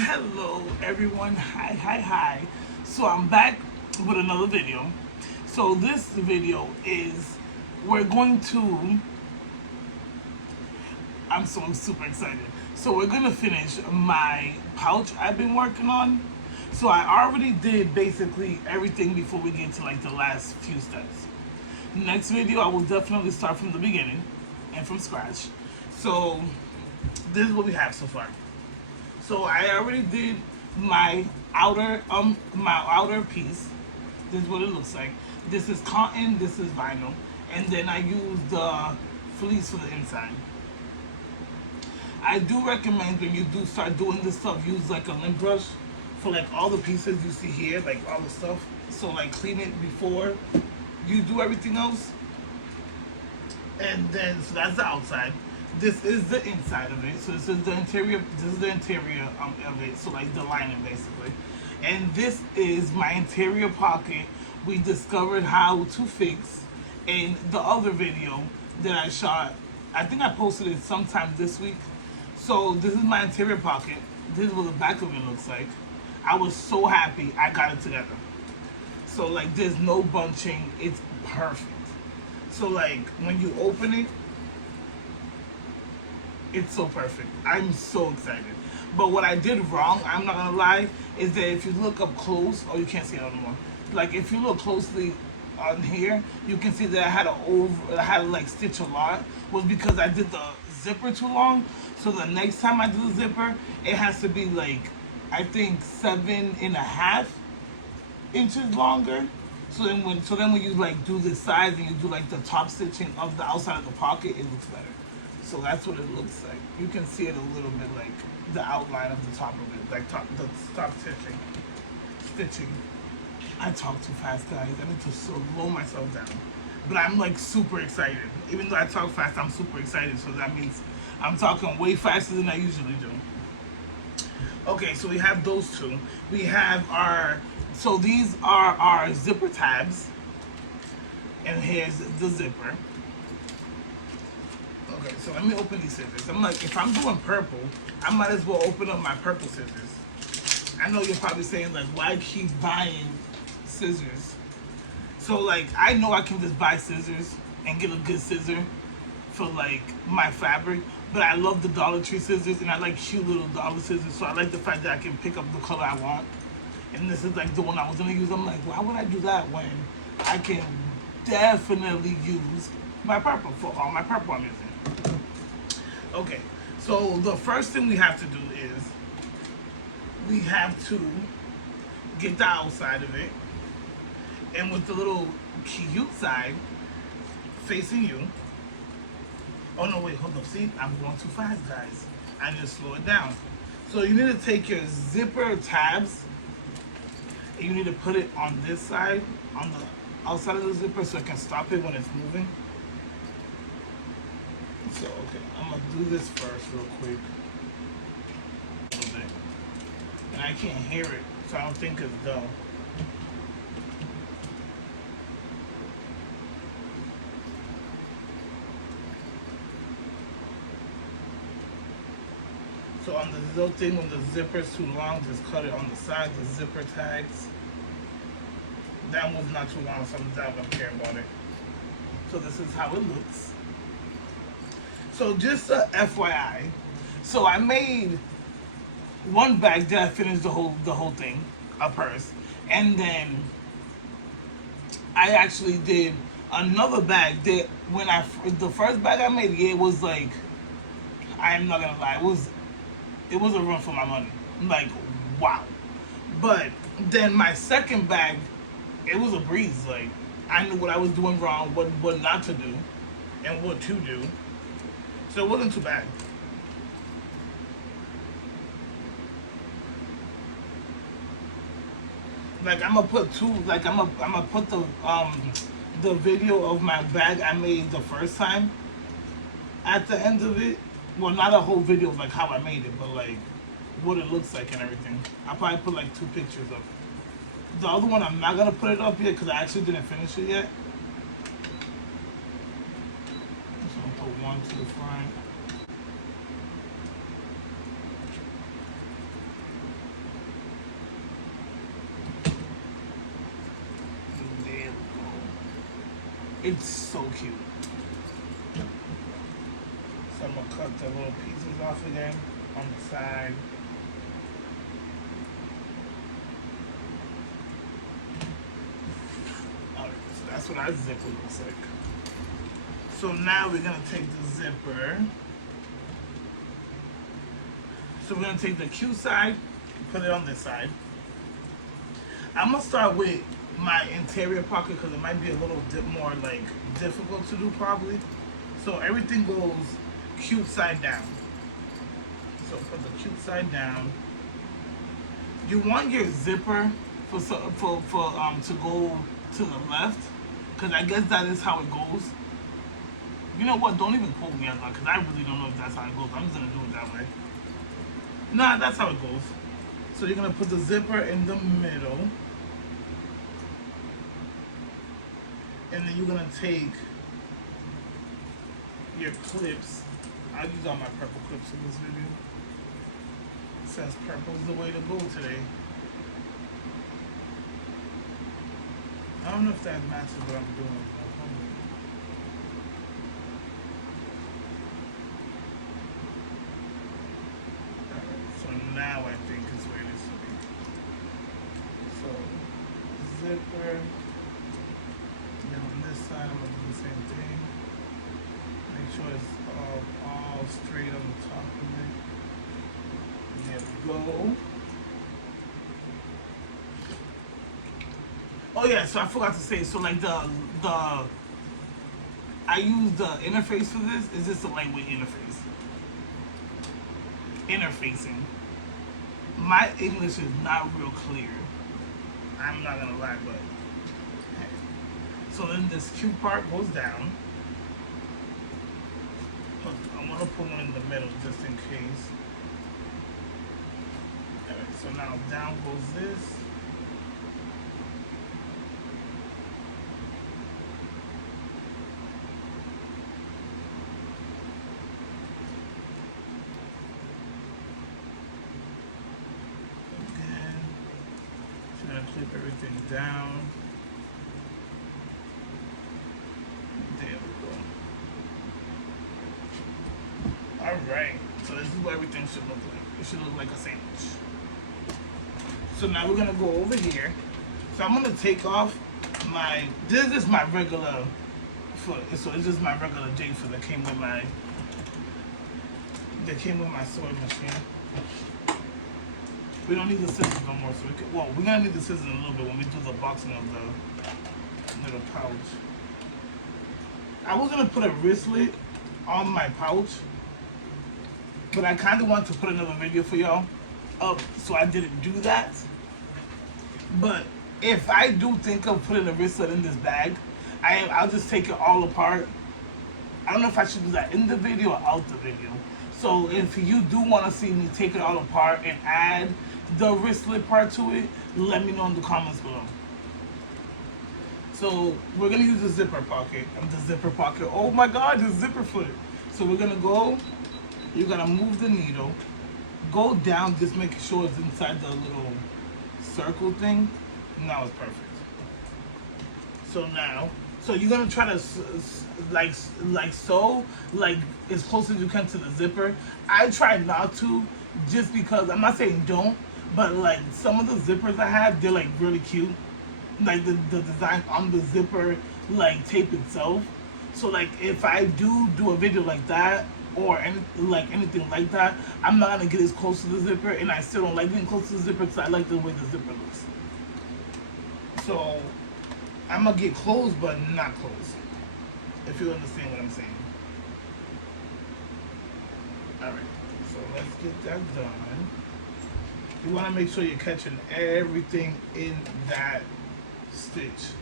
Hello everyone, hi. So I'm back with another video. So this video is, we're going to, I'm super excited. So we're gonna finish my pouch I've been working on. So I already did basically everything before we get to like the last few steps. Next video I will definitely start from the beginning and from scratch. So this is what we have so far. So I already did my outer piece. This is what it looks like. This is cotton, this is vinyl, and then I used the fleece for the inside. I do recommend when you do start doing this stuff, use like a lint brush for like all the pieces you see here, like all the stuff. So like clean it before you do everything else. And then so that's the outside. This is the inside of it. So this is the interior. This is the interior of it. So like the lining basically. And this is my interior pocket. We discovered how to fix in the other video that I shot. I think I posted it sometime this week. So this is my interior pocket. This is what the back of it looks like. I was so happy I got it together. So like there's no bunching. It's perfect. So like when you open it, it's so perfect. I'm so excited. But what I did wrong, I'm not gonna lie, is that if you look up close, oh you can't see it anymore. Like if you look closely on here, you can see that I had to like stitch a lot, was because I did the zipper too long. So the next time I do the zipper, it has to be like I think 7.5 inches longer. So then when you like do this size and you do like the top stitching of the outside of the pocket, it looks better. So that's what it looks like. You can see it a little bit like the outline of the top of it, like the top stitching. I talk too fast, guys. I need to slow myself down. But I'm like super excited. Even though I talk fast, I'm super excited. So that means I'm talking way faster than I usually do. Okay, so we have those two. We have so these are our zipper tabs. And here's the zipper. Okay, so let me open these scissors. I'm like, if I'm doing purple, I might as well open up my purple scissors. I know you're probably saying like, why keep buying scissors? So like, I know I can just buy scissors and get a good scissor for like my fabric, but I love the Dollar Tree scissors and I like cute little dollar scissors. So I like the fact that I can pick up the color I want. And this is like the one I was gonna use. I'm like, why would I do that when I can definitely use my purple for all my purple I'm using? Okay, so the first thing we have to do is we have to get the outside of it, and with the little cute side facing you. Oh no, wait, hold up. See, I'm going too fast, guys. I need to slow it down. So you need to take your zipper tabs and you need to put it on this side, on the outside of the zipper, so it can stop it when it's moving. So, okay, I'm gonna do this first real quick. A little bit. And I can't hear it, so I don't think it's dull. So on the little thing, when the zipper's too long, just cut it on the side, the zipper tags. That one's not too long, so I'm not gonna care about it. So this is how it looks. So just a FYI, so I made one bag that I finished the whole thing, a purse, and then I actually did another bag that the first bag I made, yeah, it was like, I'm not gonna lie, it was a run for my money. I'm like, wow. But then my second bag, it was a breeze. Like I knew what I was doing wrong, what not to do, and what to do. So it wasn't too bad. Like I'm gonna put I'm gonna put the video of my bag I made the first time at the end of it. Well, not a whole video of like how I made it, but like what it looks like and everything. I'll probably put like 2 pictures of it. The other one I'm not gonna put it up yet because I actually didn't finish it yet. So I'm gonna put one to the front. It's so cute. So I'm gonna cut the little pieces off again on the side. Alright, so that's what our zipper looks like. So now we're gonna take the zipper. So we're gonna take the cute side, put it on this side. I'm gonna start with my interior pocket because it might be a little bit more like difficult to do probably. So everything goes cute side down. So put the cute side down. You want your zipper to go to the left, because I guess that is how it goes. You know what? Don't even quote me on that because I really don't know if that's how it goes. I'm just gonna do it that way. Nah, that's how it goes. So you're gonna put the zipper in the middle. And then you're gonna take your clips. I use all my purple clips in this video, since purple is the way to go today. I don't know if that matches what I'm doing. Alright, so now I think it's where it is to be. So zipper. And on this side, I'm gonna do the same thing. Make sure it's all straight on the top of it. There we go. Oh yeah, so I forgot to say. So like the I use the interface for this. Is this a lightweight interface? Interfacing. My English is not real clear. I'm not gonna lie, but. So then this cute part goes down. I'm gonna put one in the middle just in case. Alright, so now down goes this. Again, so I'm gonna clip everything down. Alright, so this is what everything should look like. It should look like a sandwich. So now we're gonna go over here. So I'm gonna take off this is my regular foot. So it's just my regular J foot that came with my sewing machine. We don't need the scissors no more, so we're gonna need the scissors in a little bit when we do the boxing of the little pouch. I was gonna put a wristlet on my pouch, but I kind of want to put another video for y'all up, so I didn't do that. But if I do think of putting a wristlet in this bag, I'll just take it all apart. I don't know if I should do that in the video or out the video. So if you do want to see me take it all apart and add the wristlet part to it, let me know in the comments below. So we're gonna use the zipper pocket. Oh my God, the zipper foot. So we're gonna go. You're gonna move the needle, go down, just making sure it's inside the little circle thing. Now it's perfect. So you're gonna try to sew like as close as you can to the zipper. I try not to, just because I'm not saying don't, but like some of the zippers I have, they're like really cute. Like the design on the zipper, like tape itself. So like if I do a video like that, or anything like that, I'm not gonna get as close to the zipper, and I still don't like getting close to the zipper because I like the way the zipper looks. So I'm gonna get close, but not close, if you understand what I'm saying. Alright, so let's get that done. You wanna make sure you're catching everything in that stitch.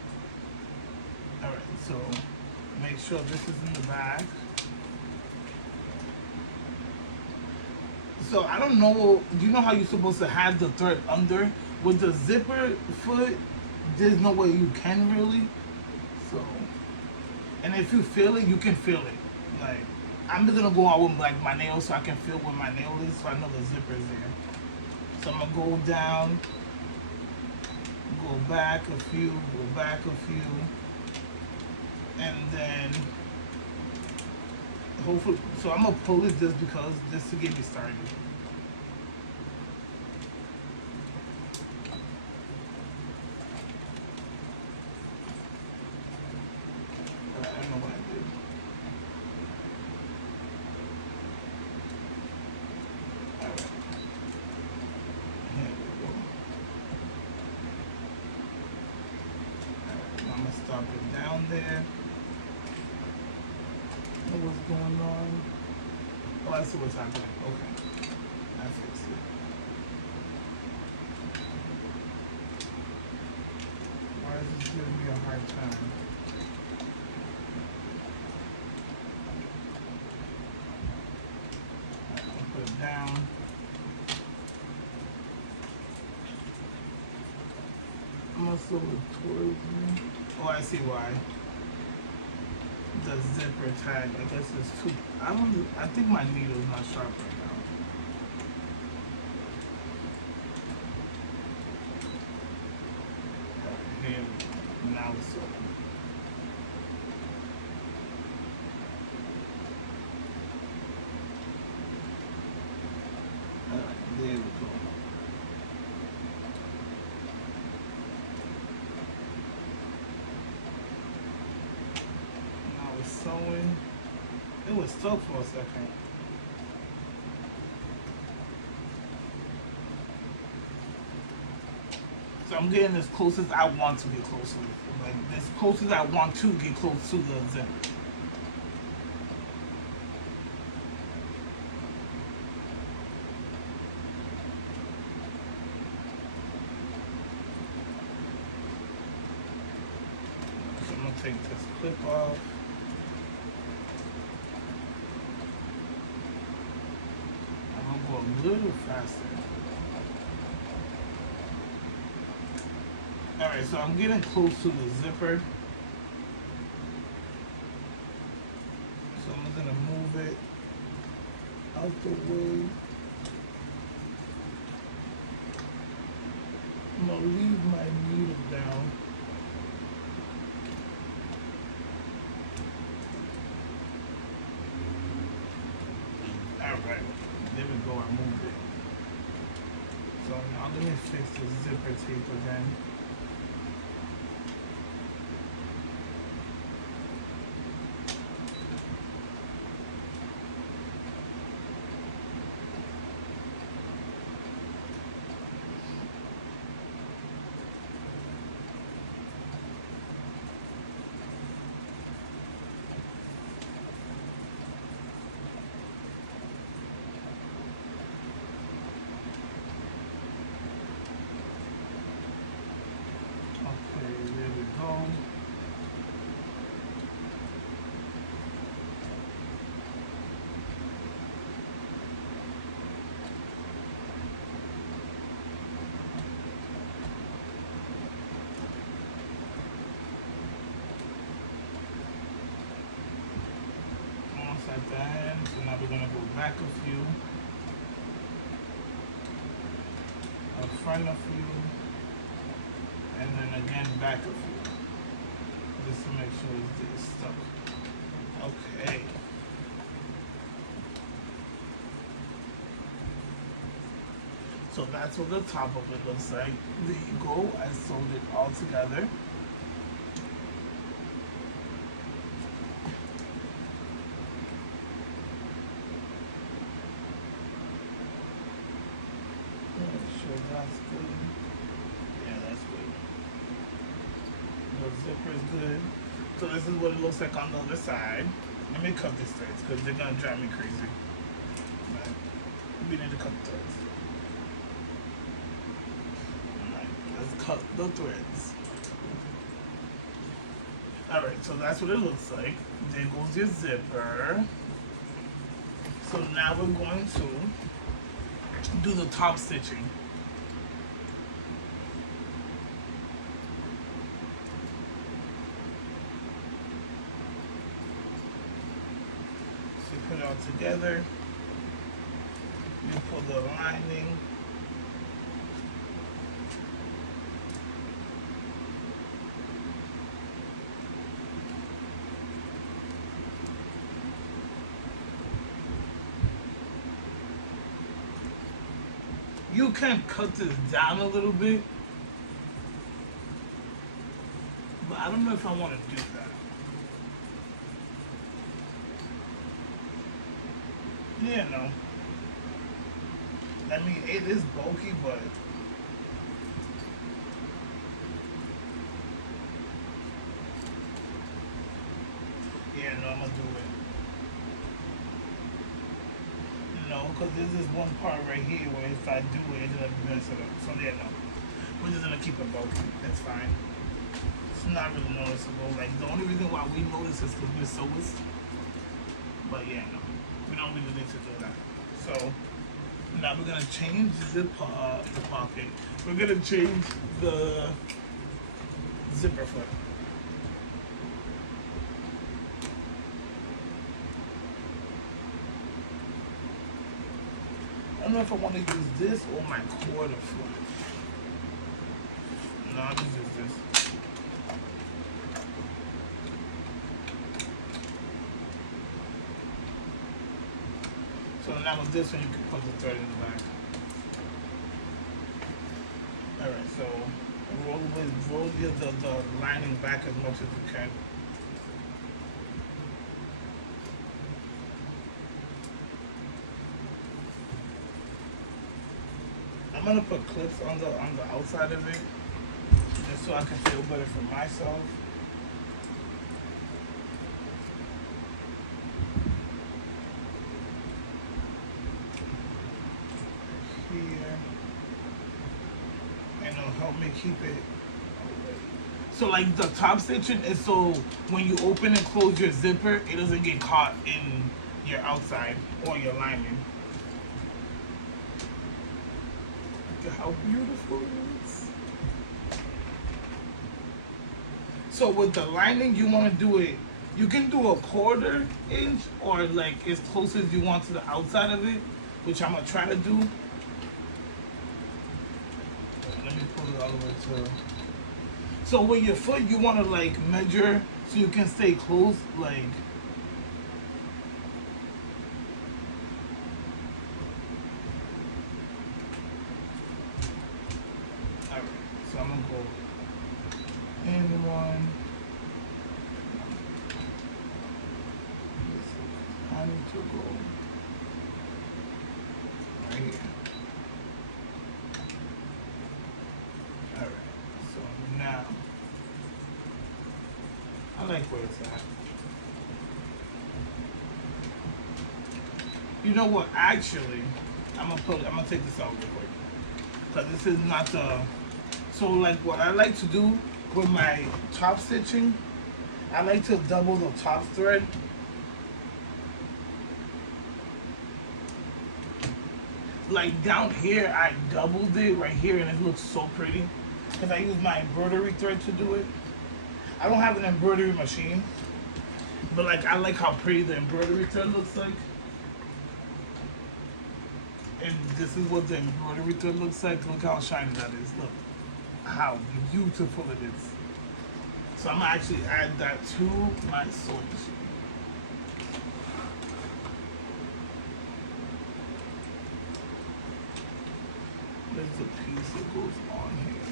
Alright, so make sure this is in the back. So I don't know, do you know how you're supposed to have the thread under? With the zipper foot, there's no way you can really. So, and if you feel it, you can feel it. Like, I'm just gonna go out with like my nails so I can feel where my nail is, so I know the zipper is there. So I'm gonna go down, go back a few, go back a few. and then hopefully, so I'm gonna pull it just because, just to get me started. I don't know what I did. Alright, here we go. Alright, I'm gonna stop it down there. Know what's going on? Oh, I see what's happening. Okay, I fixed it. Why is this giving me a hard time? I'll put it down. I'm gonna sew it towards me. Oh, I see why. The zipper tag, I guess it's too. I think my needle's not sharp right now. Here we go. Now it's open. Alright, there we go. Now it's sewing. It was stuck for a second. So I'm getting as close as I want to get close to it. Like as close as I want to get close to the zipper. So I'm gonna take this clip off. I'm gonna go a little faster. Alright, so I'm getting close to the zipper. So I'm gonna move it out the way. I'm gonna leave my needle down. Alright, there we go, I moved it. So now let me fix the zipper tape again. Okay, there we go. Almost at the end. So now we're gonna go back a few, up front a few, and then again back a few, just to make sure it's stuck. Okay. So that's what the top of it looks like. There you go. I sewed it all together. Make sure that's good. Yeah, that's good. The zipper is good. So this is what it looks like on the other side. Let me cut these threads because they're gonna drive me crazy. But we need to cut the threads. Alright, let's cut the threads. Alright, so that's what it looks like. There goes your zipper. So now we're going to do the top stitching. So put it all together. You pull the lining. You can cut this down a little bit, but I don't know if I want to do that. Yeah, no. I mean, it is bulky, but yeah, no, I'm gonna do it. No, because there's this one part right here where if I do it, it'll mess it up. So yeah, no. We're just gonna keep it bulky. That's fine. It's not really noticeable. Like the only reason why we notice is because we're sewers. But yeah, no, we don't really need to do that. So now we're gonna change the pocket. We're gonna change the zipper foot. I don't know if I want to use this or my quarter foot. No, I'll just use this. So now with this one, you can put the thread in the back. All right, so roll the lining back as much as you can. I'm gonna put clips on the outside of it, just so I can feel better for myself. Here, and it'll help me keep it. So like the top stitching is so when you open and close your zipper, it doesn't get caught in your outside or your lining. Look at how beautiful it is. So with the lining, you want to do it. You can do a 1/4 inch or like as close as you want to the outside of it, which I'm gonna try to do. Let me pull it all the way to. So with your foot, you want to like measure so you can stay close, like. All right, so I'm gonna go in one. I need to go right here. All right, so now I like where it's at. You know what? Actually, I'm gonna take this out real quick because this is not the. So like what I like to do with my top stitching, I like to double the top thread. Like down here, I doubled it right here, and it looks so pretty because I use my embroidery thread to do it. I don't have an embroidery machine, but like I like how pretty the embroidery thread looks like. And this is what the embroidery thread looks like. Look how shiny that is. Look how beautiful it is. So I'm gonna actually add that to my sewing machine. There's a piece that goes on here.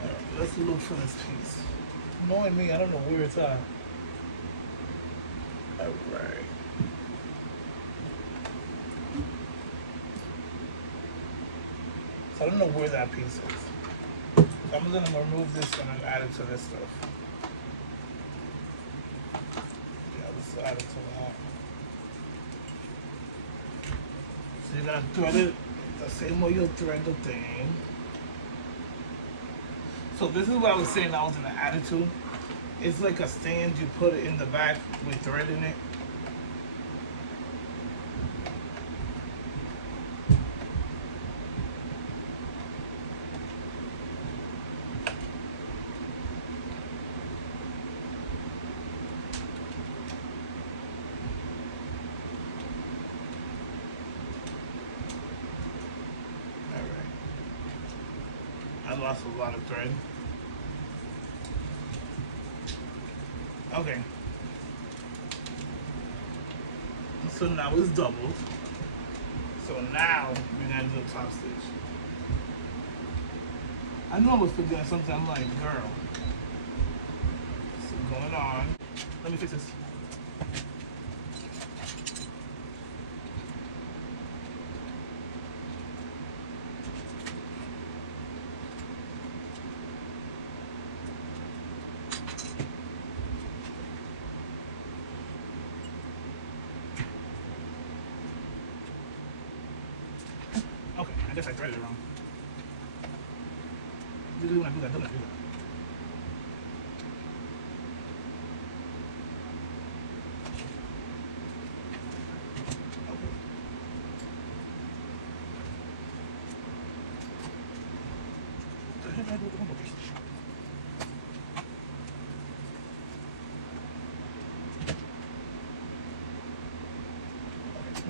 Alright, let's look for this piece. Knowing me, I don't know where it's at. Alright. So I don't know where that piece is. So I'm gonna remove this one and add it to this stuff. Yeah, let's add it to that. So you're gonna thread it the same way you'll thread the thing. So this is what I was saying I was gonna add it to. It's like a stand, you put it in the back with thread in it. I lost a lot of thread. Okay. So now it's doubled. So now we're gonna do a top stitch. I know I was forgetting something. I'm like, girl, what's going on? Let me fix this. Okay, I guess I threaded it wrong. Usually when I do that, don't I do that?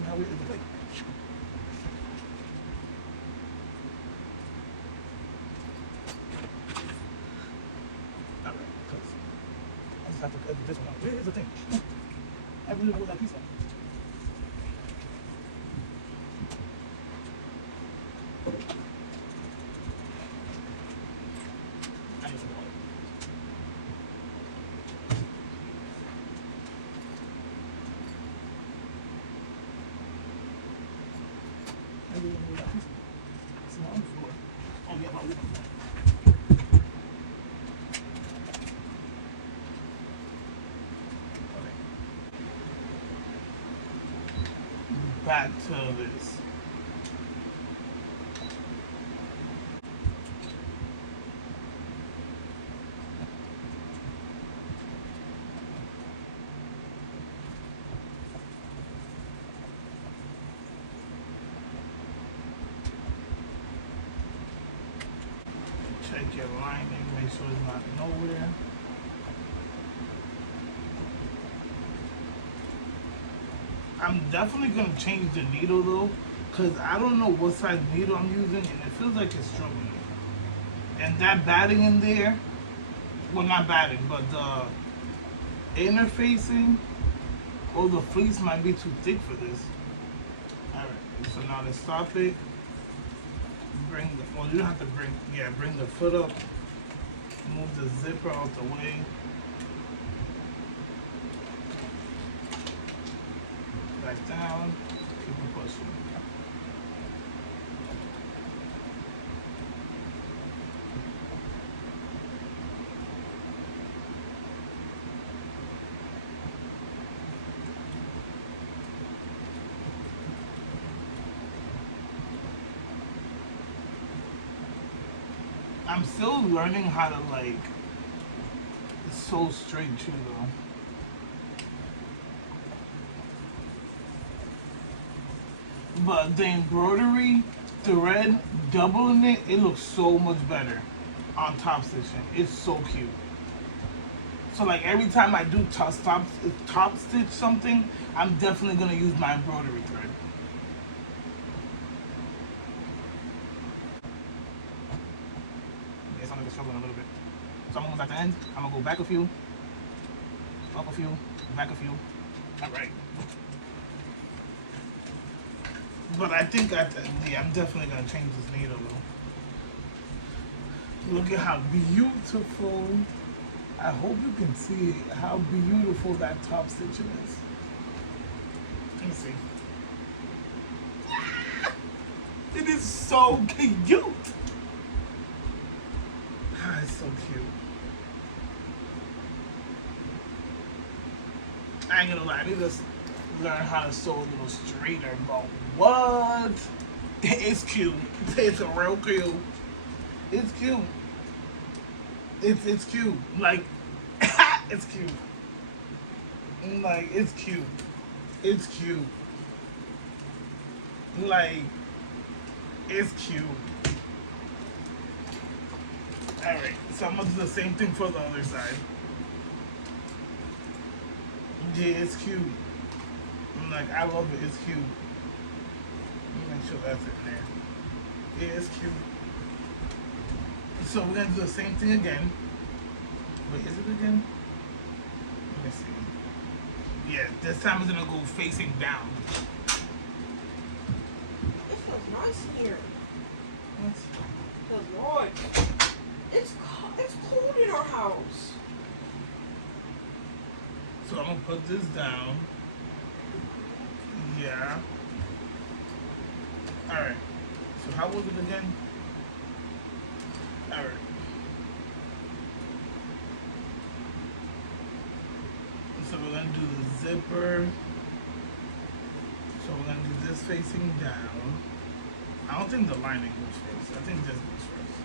Now we do the plate. Alright, because I just have to edit this one out. Where is the thing? I really know what that piece of. I need some water. I really know what that piece of. It's not on the floor. Oh yeah, about this. Back to this. Check your lining, make sure it's not nowhere. I'm definitely gonna change the needle though, cause I don't know what size needle I'm using, and it feels like it's struggling. And that batting in there, well not batting, but the interfacing or the fleece might be too thick for this. All right, so now let's stop it. Bring the, well you don't have to bring, yeah, bring the foot up, move the zipper out the way. Back down, keep it pushing. I'm still learning how to like sew straight too though. But the embroidery thread, doubling it, it looks so much better on top stitching. It's so cute. So like every time I do top stitch something, I'm definitely gonna use my embroidery thread. Yes, I'm gonna be struggling a little bit. So I'm almost at the end. I'm gonna go back a few, up a few, back a few. All right. But I think yeah, I'm definitely gonna change this needle though. Look at how beautiful. I hope you can see how beautiful that top stitching is. Let me see. It is so cute. Ah, it's so cute. I ain't gonna lie, I need to learn how to sew a little straighter, but what? It's cute. It's a real cute. It's cute. It's cute. Like it's cute. Like it's cute. It's cute. Like it's cute. Alright, so I'm gonna do the same thing for the other side. Yeah, it's cute. I'm like, I love it. It's cute. Let me make sure that's in there. Yeah, it's cute. So we're gonna do the same thing again. Wait, is it again? Let me see. Yeah, this time it's gonna go facing down. nice here. What? Good Lord. It's cold in our house. So I'm gonna put this down. Yeah. Alright. So how was it again? Alright. So we're gonna do the zipper. So we're gonna do this facing down. I don't think the lining goes first. I think this goes first.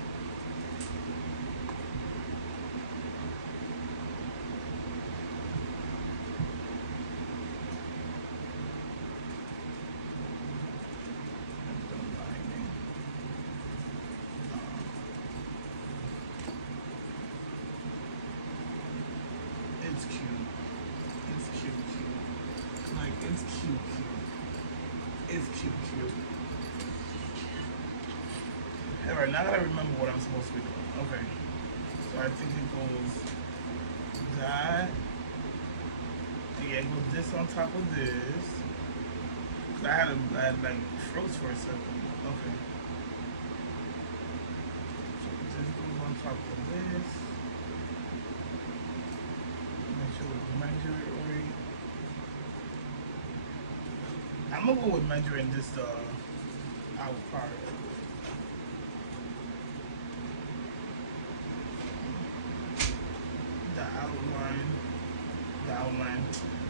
It's cute. It's cute, cute. Like, it's cute, cute. It's cute, cute. Alright, now that I remember what I'm supposed to be doing. Okay. So I think it goes that. Yeah, it goes this on top of this. I had like froze for a second. Okay. So this goes on top of this. Make sure we measure it right. I'm gonna go with measuring this out part.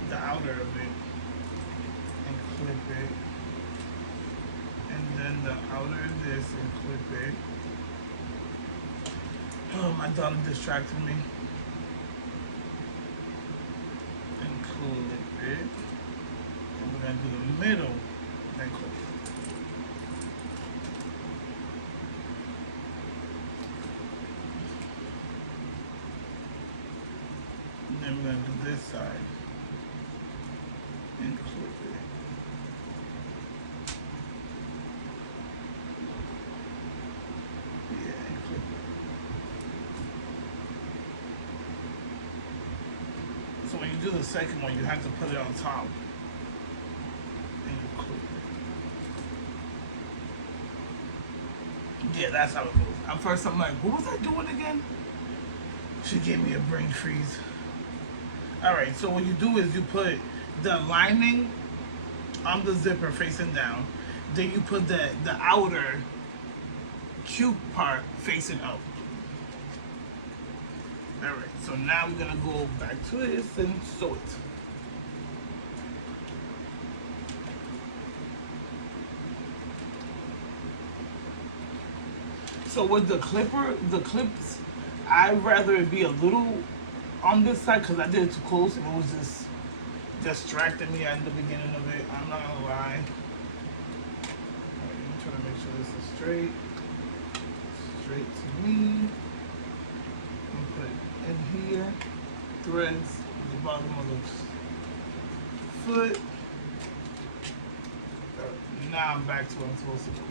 The outer of it, and clip it, and then the outer of this and clip it. Oh, my daughter distracted me. And clip it, and we're gonna do the middle and clip it. And then we're gonna do this side. And clip it. Yeah, and clip it. So when you do the second one, you have to put it on top. And you clip it. Yeah, that's how it goes. At first I'm like, what was I doing again? She gave me a brain freeze. Alright, so what you do is you put the lining on the zipper facing down. Then you put the outer cute part facing up. Alright, so now we're gonna go back to this and sew it. So with the clips, I'd rather it be a little on this side because I did it too close and it was just distracting me at the beginning of it. I'm not gonna lie. Alright, I'm trying to make sure this is straight. Straight to me. I'm gonna put it in here. Threads at the bottom of the foot. Now I'm back to what I'm supposed to do.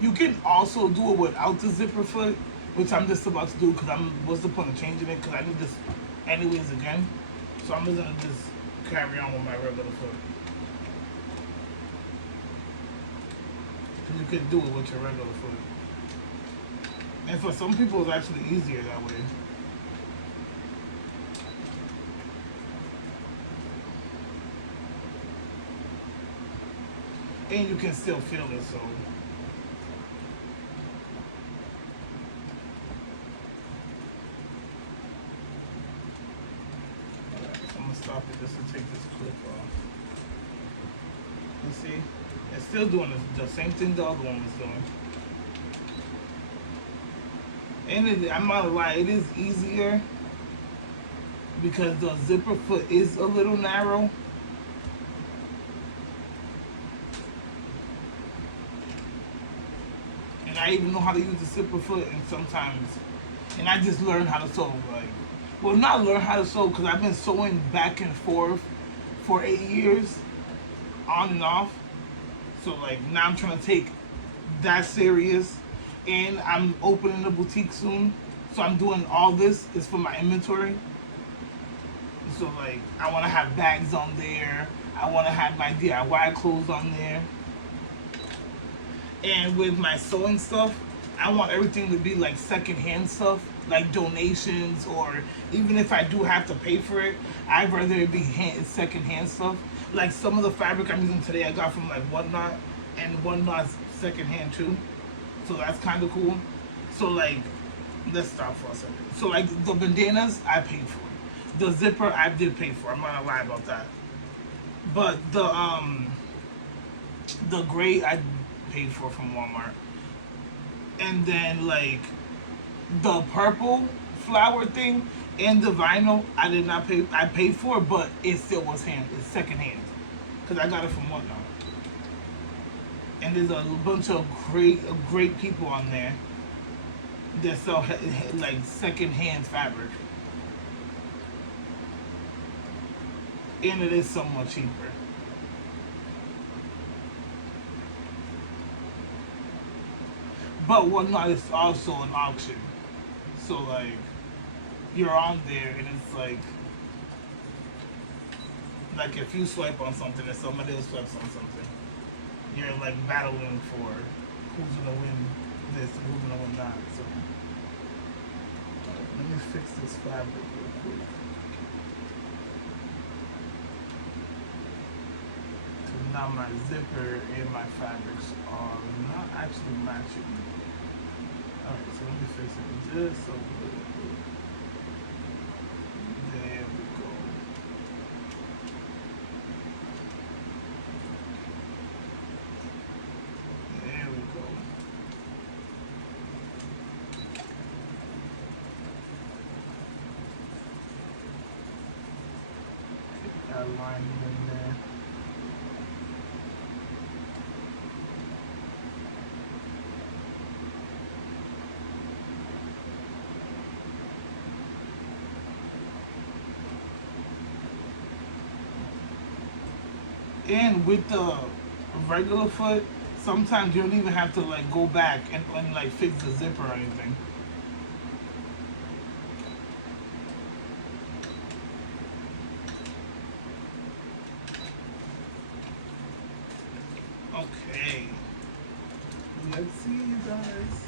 You can also do it without the zipper foot, which I'm just about to do because what's the point of changing it? Because I need this anyways again. So I'm just gonna just carry on with my regular foot. Because you can do it with your regular foot. And for some people it's actually easier that way. And you can still feel it, so. Stop it just to take this clip off. You see? It's still doing the same thing the other one was doing. And I'm not gonna lie, it is easier because the zipper foot is a little narrow. And I even know how to use the zipper foot and sometimes, and I just learned how to sew, like, well, not learn how to sew because I've been sewing back and forth for 8 years, on and off. So like now I'm trying to take that serious, and I'm opening a boutique soon. So I'm doing all this is for my inventory. So like, I want to have bags on there. I want to have my DIY clothes on there. And with my sewing stuff, I want everything to be like secondhand stuff, like donations, or even if I do have to pay for it, I'd rather it be secondhand stuff. Like some of the fabric I'm using today, I got from like Whatnot, and Whatnot's secondhand too. So that's kind of cool. So like, let's stop for a second. So like the bandanas, I paid for. The zipper, I did pay for. I'm not gonna lie about that. But the gray, I paid for from Walmart. And then like the purple flower thing and the vinyl, I did not pay. I paid for it, but it still was it's second hand because I got it from Whatnot. And there's a bunch of great people on there that sell like second hand fabric, and it is somewhat cheaper. But Whatnot is also an auction, so like you're on there and it's like if you swipe on something and somebody else swipes on something, you're like battling for who's gonna win this and who's gonna win that. So let me fix this fabric real quick. So now my zipper and my fabrics are not actually matching. Alright, so let me fix it just a little bit. There we go. There we go. Get that line in there. And with the regular foot, sometimes you don't even have to like go back and like fix the zipper or anything. Okay. Let's see you guys.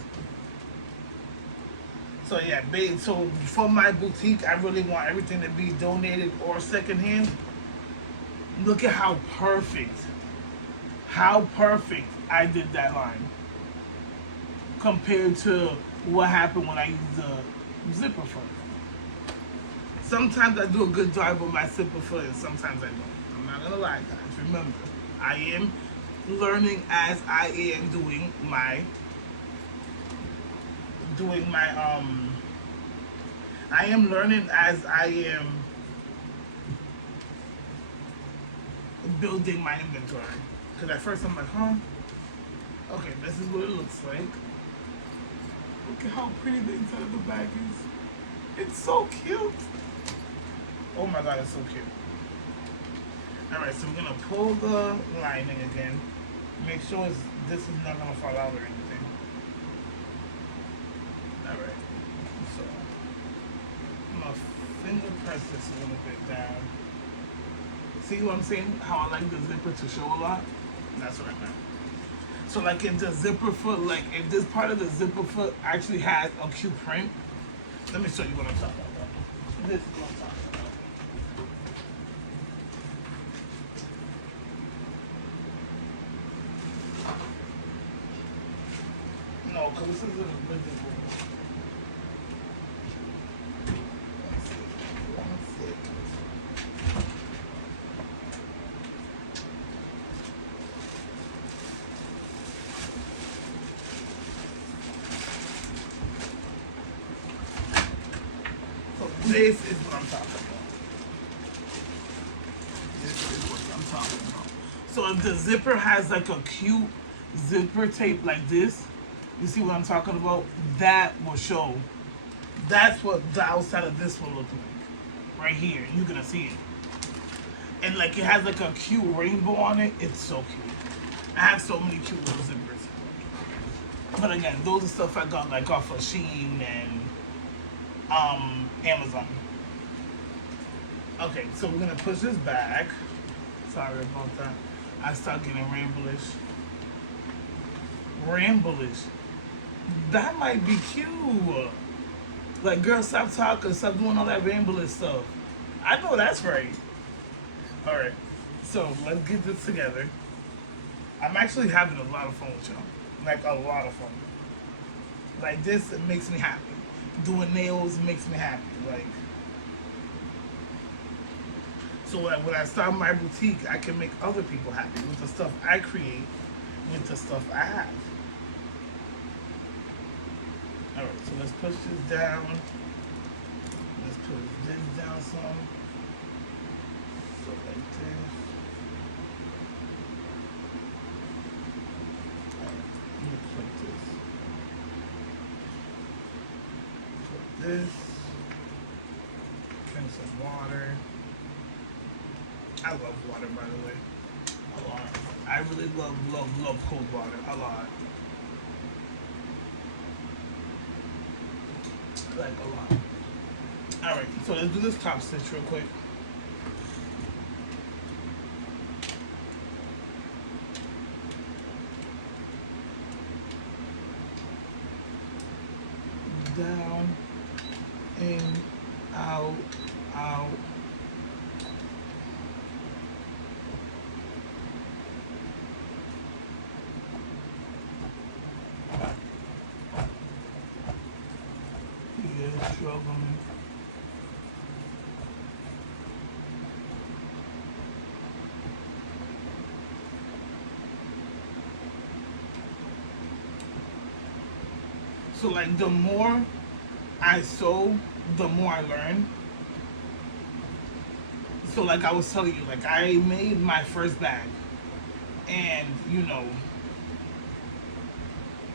So yeah, babe, so for my boutique, I really want everything to be donated or secondhand. Look at how perfect I did that line compared to what happened when I used the zipper foot. Sometimes I do a good job with my zipper foot and sometimes I don't. I'm not gonna lie, guys. Remember, I am learning as I am doing my I am learning as I am building my inventory. Because at first I'm like, huh? Okay, this is what it looks like. Look at how pretty the inside of the bag is. It's so cute. Oh my god, it's so cute. Alright, so we're going to pull the lining again. Make sure this is not going to fall out or anything. Alright, so I'm going to finger press this a little bit down. See what I'm saying? How I like the zipper to show a lot? That's what I meant. So like if the zipper foot, like if this part of the zipper foot actually has a cute print, let me show you what I'm talking about. This is what I'm talking about. No, because this is a visible. This is what I'm talking about. This is what I'm talking about. So if the zipper has like a cute zipper tape like this, you see what I'm talking about? That will show. That's what the outside of this will look like. Right here. You're going to see it. And like it has like a cute rainbow on it. It's so cute. I have so many cute little zippers. But again, those are stuff I got like off of Shein and Amazon. Okay, so we're gonna push this back. Sorry about that. I start getting ramblish. Ramblish. That might be cute. Like, girl, stop talking, stop doing all that rambling stuff. I know that's right. All right, so let's get this together. I'm actually having a lot of fun with y'all. Like, a lot of fun. Like, this it makes me happy. Doing nails makes me happy. Like, so when I start my boutique, I can make other people happy with the stuff I create, with the stuff I have. All right, so let's push this down. Let's push this down some. So like this. All right, let me put this. Put this. Drink some water. I love water, by the way. A lot. I really love cold water. A lot. Like a lot. Alright, so let's do this top stitch real quick. Down, in, out, out. Yeah, struggling. So like the more I sew, the more I learn. So like I was telling you, like I made my first bag, and you know,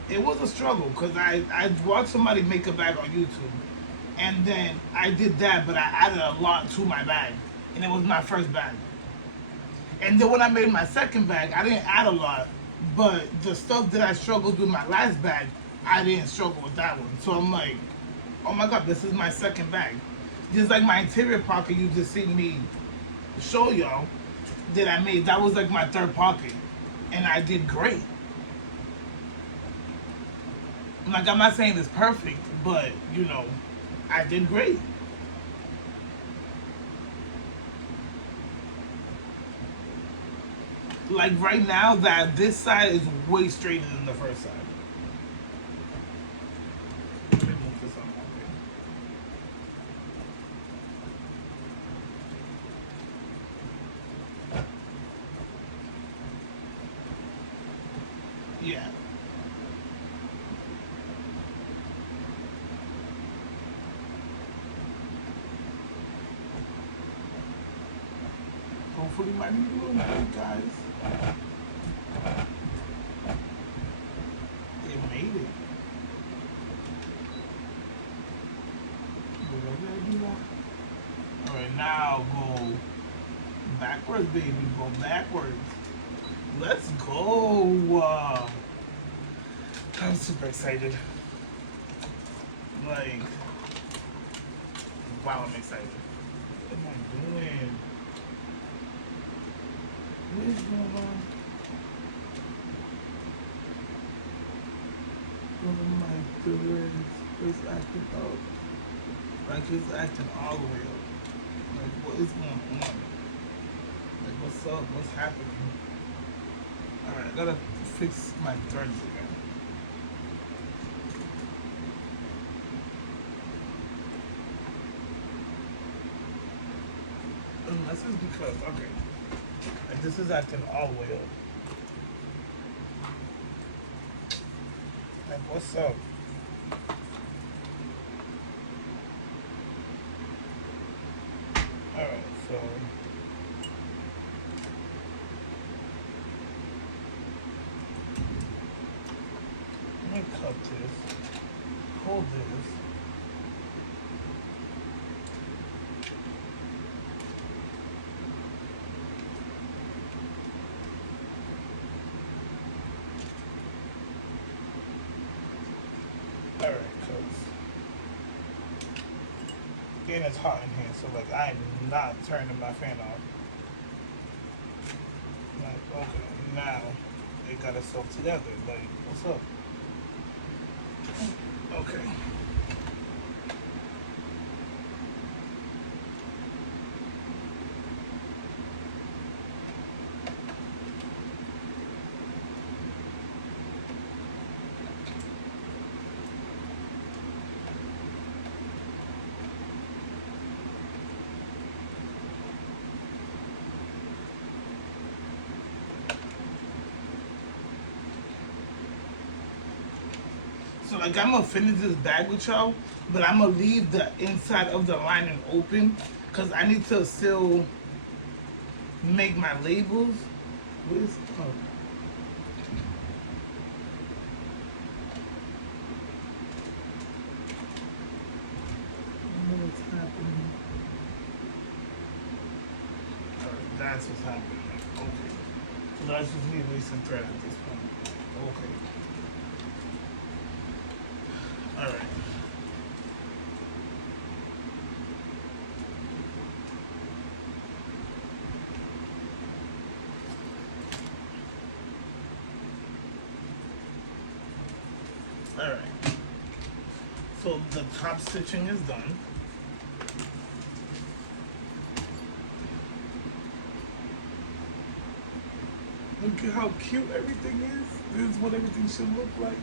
it was a struggle because I watched somebody make a bag on YouTube, and then I did that, but I added a lot to my bag, and it was my first bag. And then when I made my second bag, I didn't add a lot, but the stuff that I struggled with my last bag, I didn't struggle with that one. So I'm like, oh my god, this is my second bag. Just like my interior pocket, you just see me show y'all that I made. That was like my third pocket, and I did great. Like I'm not saying it's perfect, but you know, I did great. Like right now, that this side is way straighter than the first side. Let me move this on. Yeah. Hopefully my needle will move, guys. It made it. Alright, now go backwards, baby. Go backwards. Let's go. I'm super excited. Like, wow, I'm excited. What am I doing? What is going on? Oh my goodness. It's acting up. Like, it's acting all the way up. Like, what is going on? Like, what's up? What's happening? Alright, I gotta fix my threads again. Unless it's because, okay. Like, this is acting all the way up. Like, what's up? Alright, so. Let me cut this. Hold this. Alright, cuz and it's hot in here, so like I'm not turning my fan off. Like, okay, now it got itself together. Like, what's up? Okay. So like I'm gonna finish this bag with y'all, but I'm gonna leave the inside of the lining open because I need to still make my labels. What is oh. What's happening? Alright, that's what's happening. Okay. So that's just me wasting thread at this point. Okay. Alright. Alright. So the top stitching is done. Look at how cute everything is. This is what everything should look like.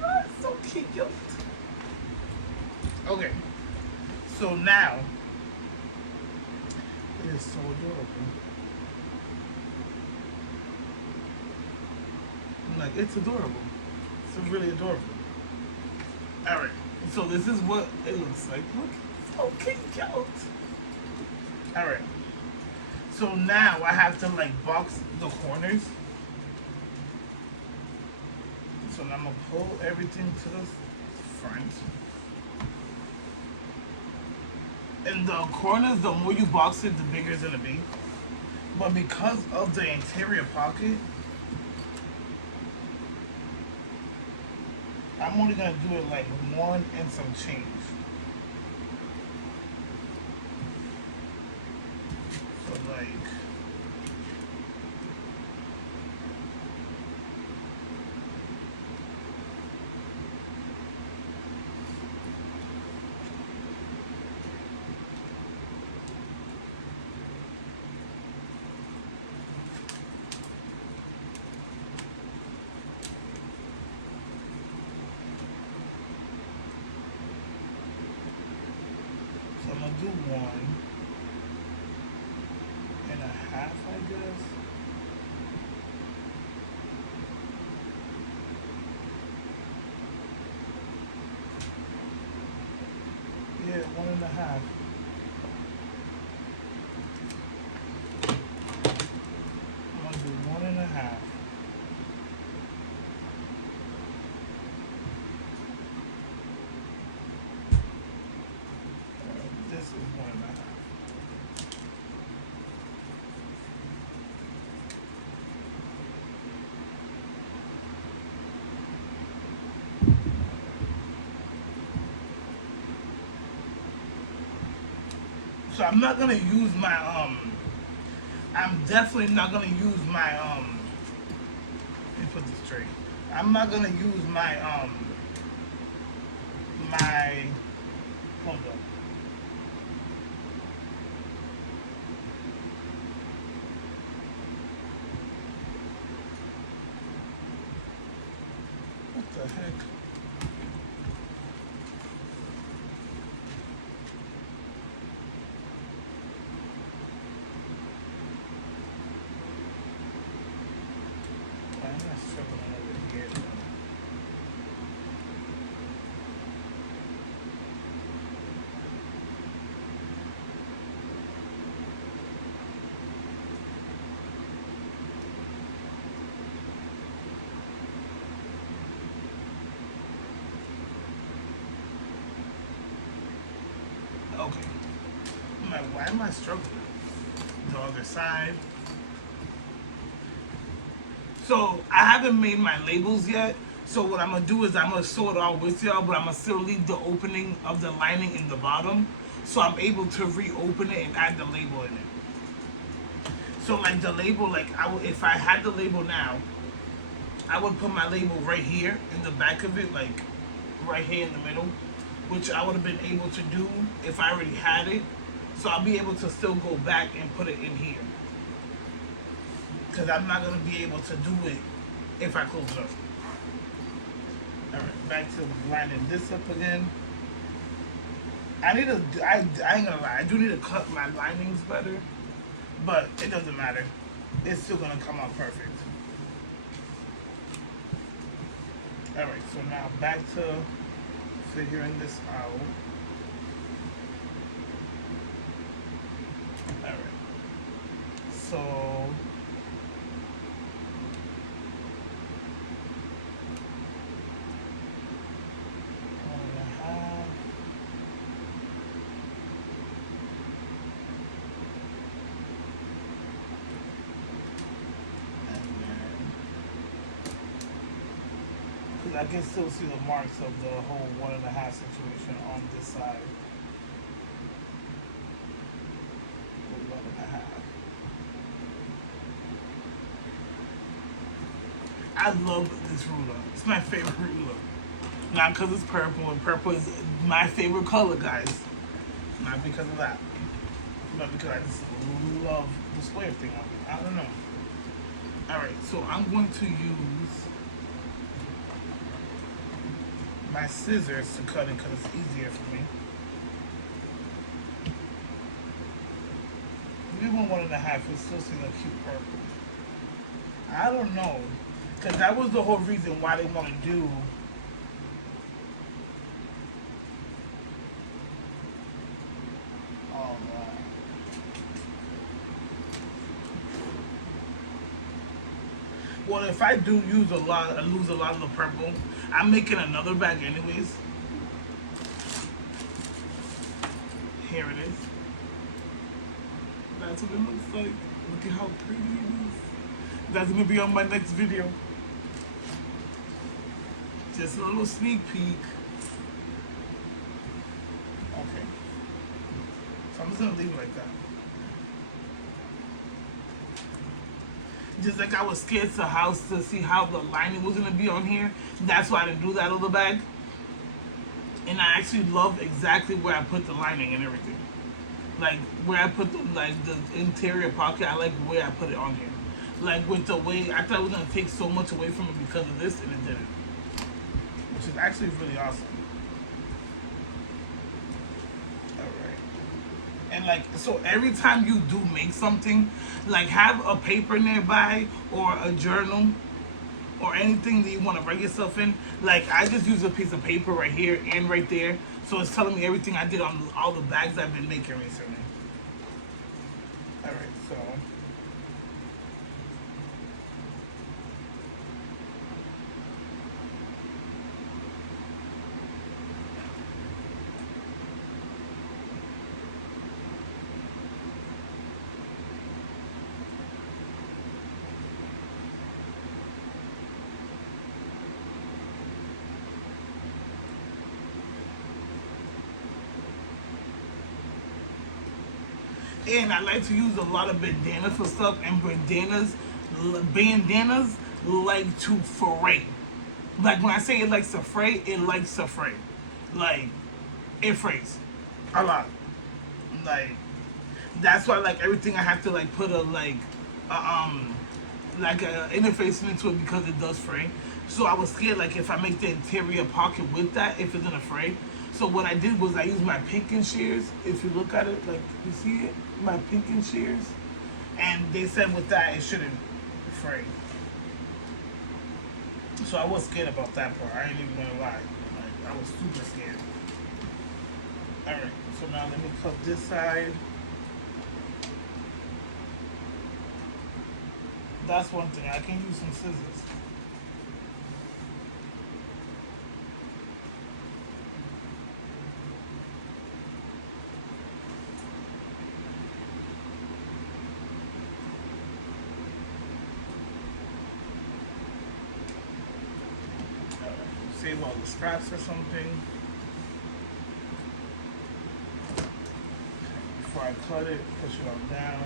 Ah, it's so cute. Okay. So now, it is so adorable. Like, it's adorable. It's really adorable. Alright. So this is what it looks like. Look, so cute. Alright. So now I have to like box the corners. So now I'm gonna pull everything to the front. And the corners, the more you box it, the bigger it's gonna be. But because of the interior pocket, I'm only gonna do it like 1 and some change. So like, so I'm gonna do 1.5, I guess. Yeah, 1.5. I'm gonna do 1.5. This is 1.5. So I'm not gonna use my I'm definitely not gonna use my let me put this straight. I'm not gonna use my my hold up. What the heck? Why am I struggling over here? Okay. I'm like, why am I struggling? The other side. So I haven't made my labels yet. So what I'm gonna do is I'm gonna sew it all with y'all, but I'm gonna still leave the opening of the lining in the bottom. so I'm able to reopen it and add the label in it. So like the label, like I would, if I had the label now, I would put my label right here in the back of it, like right here in the middle, which I would have been able to do if I already had it. So I'll be able to still go back and put it in here, because I'm not going to be able to do it if I close it up. Alright, back to lining this up again. I need to, I ain't gonna lie, I do need to cut my linings better, but it doesn't matter. It's still gonna come out perfect. Alright, so now back to figuring this out. Alright, so I can still see the marks of the whole 1.5 situation on this side. 1.5. I love this ruler. It's my favorite ruler. Not because it's purple, and purple is my favorite color, guys. Not because of that, but because I just love the square thing on it. I don't know. Alright, so I'm going to use my scissors to cut it because it's easier for me. Even 1.5, it still seems like cute purple. I don't know, because that was the whole reason why they want to do all that. Well, if I do use a lot, I lose a lot of the purple. I'm making another bag anyways. Here it is. That's what it looks like. Look at how pretty it is. That's gonna be on my next video. Just a little sneak peek. Okay. So I'm just gonna leave it like that. Just like I was scared to house to see how the lining was gonna be on here. That's why I didn't do that on the bag. And I actually love exactly where I put the lining and everything. Like where I put the interior pocket, I like the way I put it on here. Like with the way, I thought it was gonna take so much away from it because of this, and it didn't. Which is actually really awesome. And like, so every time you do make something, like have a paper nearby or a journal or anything that you want to write yourself in. Like I just use a piece of paper right here and right there, so it's telling me everything I did on all the bags I've been making recently. All right, so and I like to use a lot of bandanas for stuff, and bandanas like to fray. Like when I say it likes to fray, it likes to fray. Like it frays a lot. Like that's why like everything I have to like put a like a interface into it because it does fray. So I was scared like if I make the interior pocket with that, if it's gonna fray. So what I did was I used my pinking shears. If you look at it, like you see it, my pinking shears, and they said with that it shouldn't fray. So I was scared about that part. I ain't even gonna lie. Like I was super scared. All right. So now let me cut this side. That's one thing. I can use some scissors. Save all the scraps or something. I cut it, push it on down.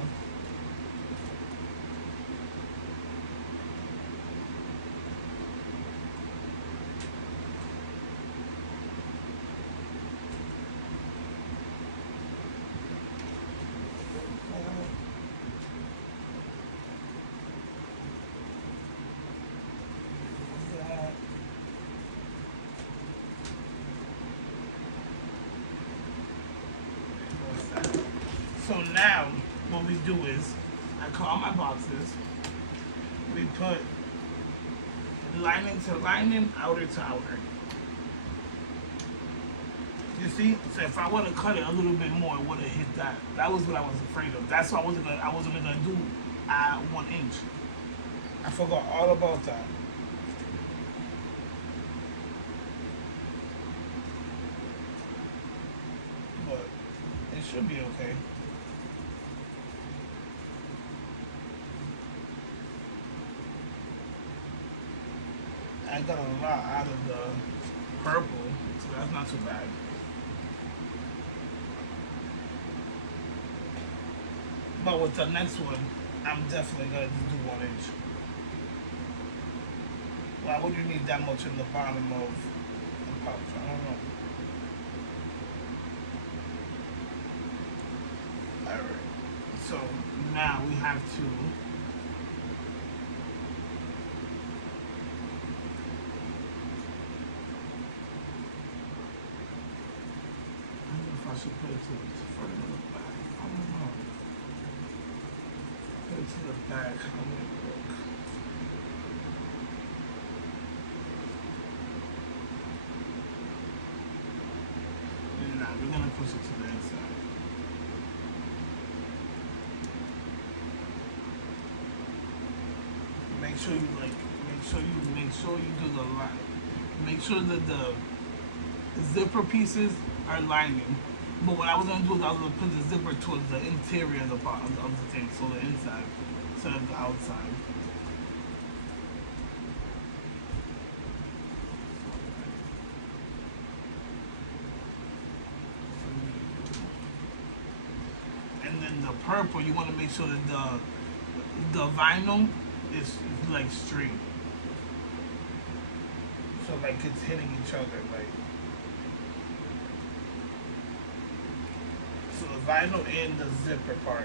So now, what we do is, I call my boxes. We put lining to lining, outer to outer. You see? So if I would have cut it a little bit more, it would have hit that. That was what I was afraid of. That's why I wasn't gonna do 1 inch. I forgot all about that. But it should be okay. I got a lot out of the purple, so that's not too bad. But with the next one, I'm definitely gonna do 1 inch. Why would you need that much in the bottom of the pouch? I don't know. Alright. So now we have to I should put it to the front of the back. I don't know. Put it to the back. How would it look? Nah, we're gonna push it to the inside. Make sure you do the line. Make sure that the zipper pieces are lining. But what I was gonna do is I was gonna put the zipper towards the interior of the bottom of the thing, so the inside instead of the outside. And then the purple, you want to make sure that the vinyl is like straight, so like it's hitting each other, like. So the vinyl and the zipper part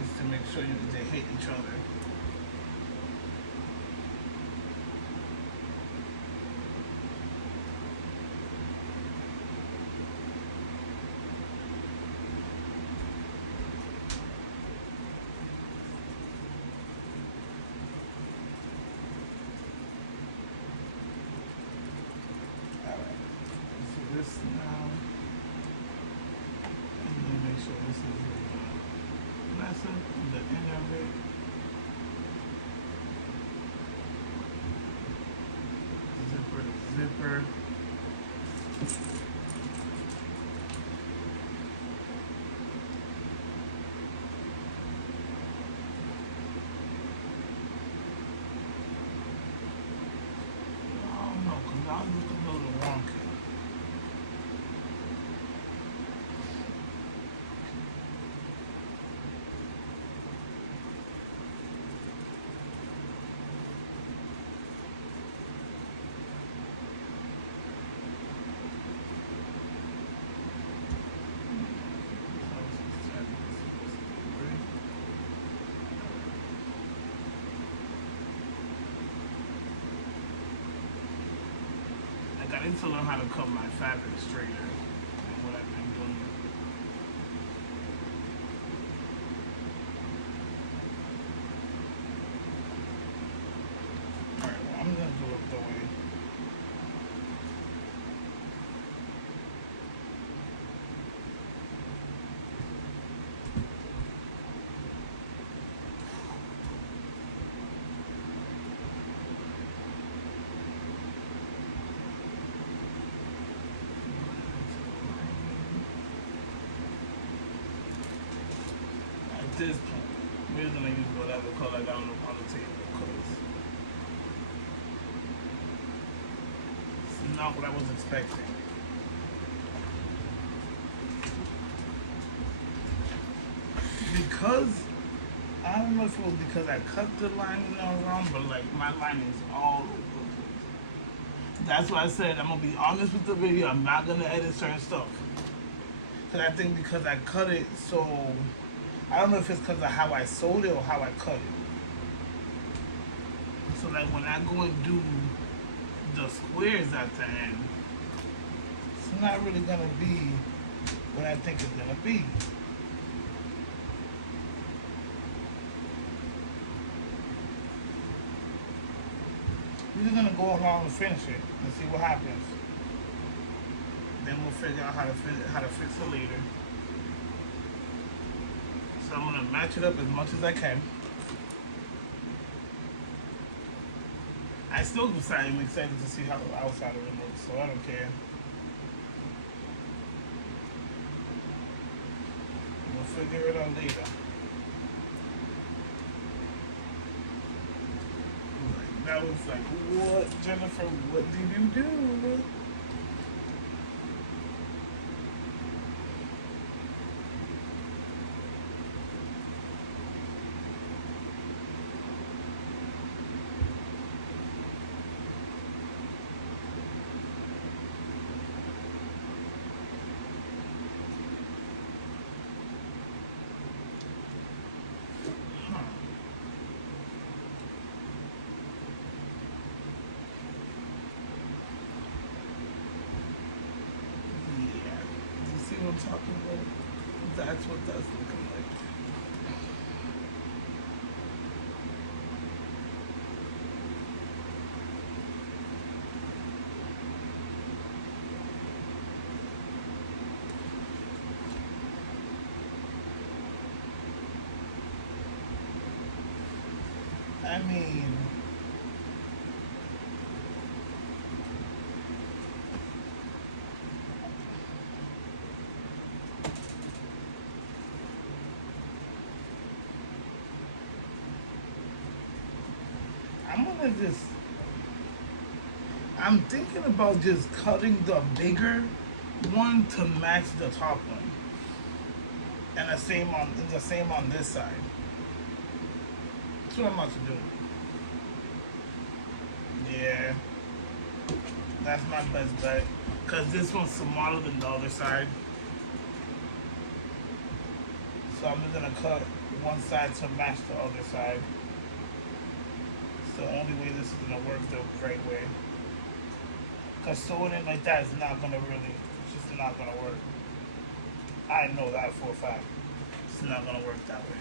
is to make sure they hit each other. Alright, so this now. So this is the lesson, the end of it. Zipper to zipper. Oh no, because I was just a little wonky. Like I need to learn how to cut my fabric straighter than what I've been doing. Alright, well I'm gonna do it the way. At this point, we're gonna use whatever color I got on the table because it's not what I was expecting. because I don't know if it was because I cut the lining all wrong, but like my lining's all over the place. That's why I said I'm gonna be honest with the video. I'm not gonna edit certain stuff. Cause I think because I cut it so I don't know if it's because of how I sewed it or how I cut it. So like when I go and do the squares at the end, it's not really gonna be what I think it's gonna be. We're just gonna go along and finish it and see what happens. Then we'll figure out how to fix it later. So I'm gonna match it up as much as I can. I still decided I'm excited to see how the outside of it looks, so I don't care. We'll figure it out later. That was like, what, Jennifer, what did you do? I'm talking about. That's what that's looking like. I mean, I'm thinking about just cutting the bigger one to match the top one. And the same on this side. That's what I'm about to do. Yeah. That's my best bet. Cause this one's smaller than the other side. So I'm just gonna cut one side to match the other side. It's the only way this is gonna work the right way. Cause sewing it like that is not gonna really, it's just not gonna work. I know that for a fact. It's not gonna work that way.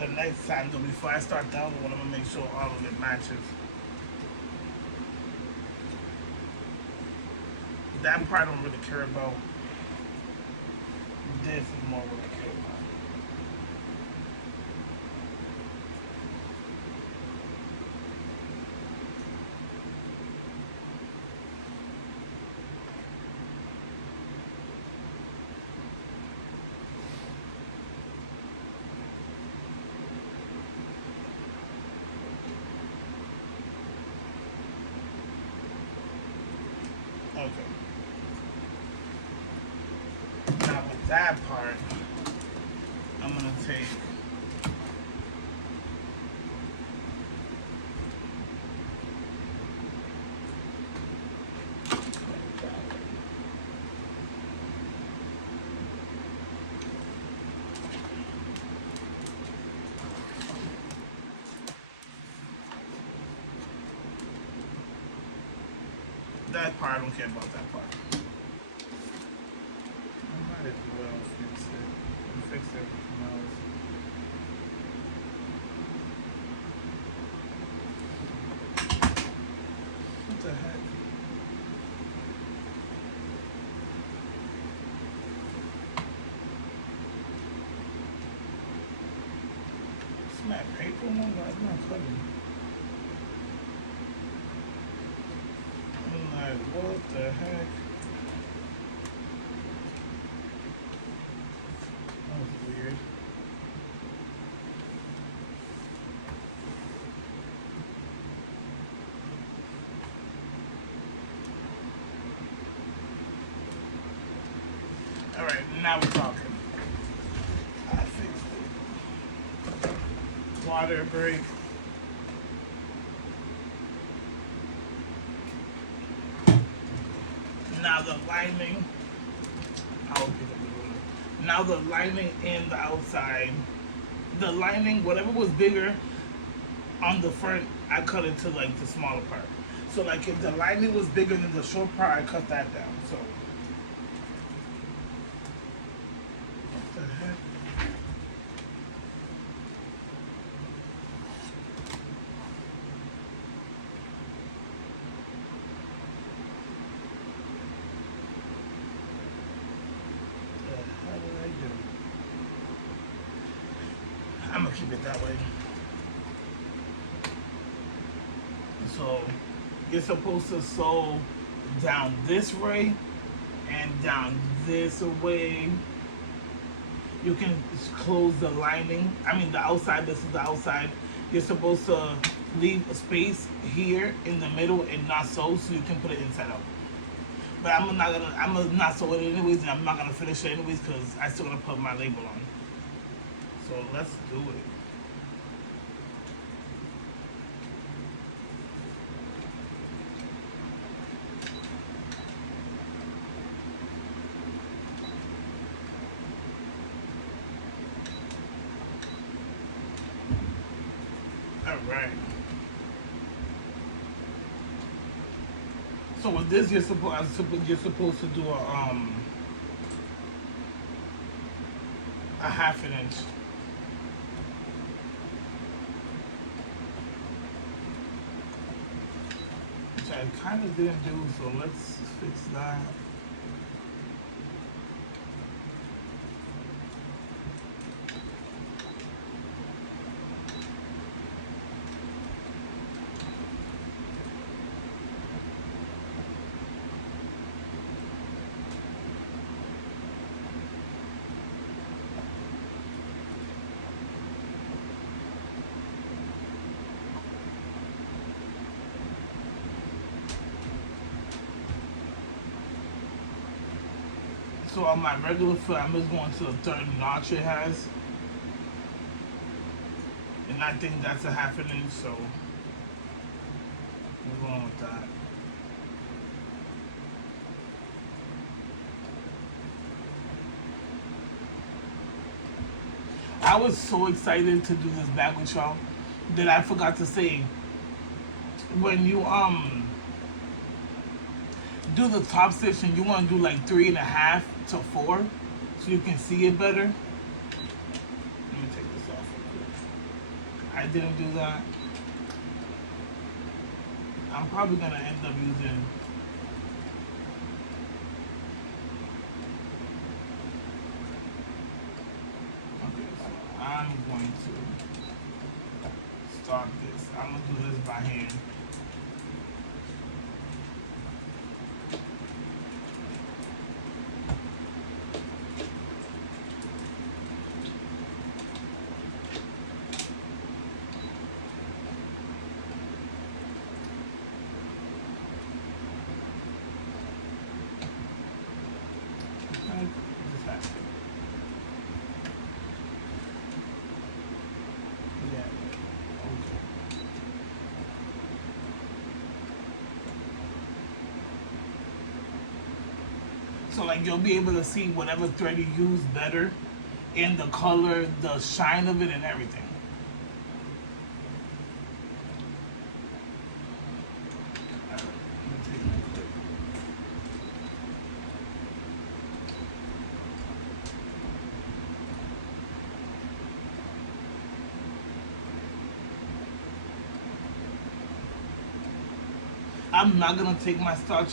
The next time though, before I start the other one, I'm gonna make sure all of it matches. That part I don't really care about. This is more what I care about. Okay. Now with that part, I'm gonna take that part. I don't care about that part. I might as well fix it and fix everything else. What the heck? It's not paper one, but it's not cutting. I'm like, what the heck? That was weird. Now we're talking. I fixed it. Water break. Now the lining. I'll pick up the ruler. Now the lining and the outside. The lining, whatever was bigger on the front, I cut it to like the smaller part. So like if the lining was bigger than the short part, I cut that down. So what the heck? How did I do? I'm gonna keep it that way. So you're supposed to sew down this way and down this way. You can close the lining. I mean the outside, this is the outside. You're supposed to leave a space here in the middle and not sew so you can put it inside out. But I'm gonna not sew it anyways, and I'm not gonna finish it anyways because I still gotta put my label on. So let's do it. All right. So with this, you're supposed to do a half an inch. Which I kind of didn't do, so let's fix that. So on my regular foot, I'm just going to the third notch it has. And I think that's a half an inch, so we're going with that. I was so excited to do this bag with y'all that I forgot to say, when you do the top stitch and you want to do like 3.5 to 4 so you can see it better. Let me take this off real quick. I didn't do that. I'm probably gonna end up using so I'm going to start this. I'm gonna do this by hand. So like you'll be able to see whatever thread you use better in the color, the shine of it and everything. I'm not gonna take my top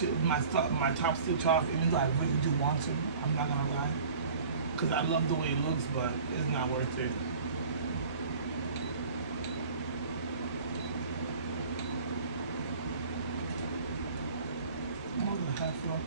stitch off, even though I really do want to. I'm not gonna lie, cause I love the way it looks, but it's not worth it. More than half off.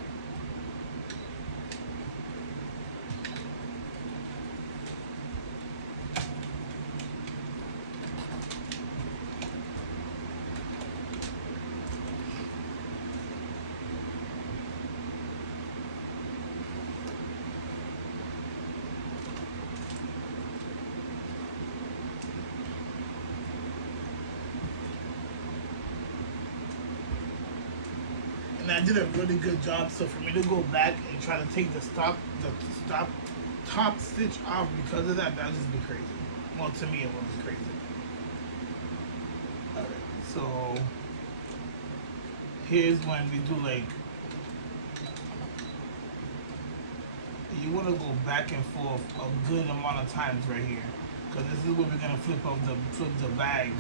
and I did a really good job. So for me to go back and try to take the stop top stitch off because of that, that'd just be crazy. Well, to me, it would be crazy. All right, so here's when we do like. You want to go back and forth a good amount of times right here, because this is where we're gonna flip the bag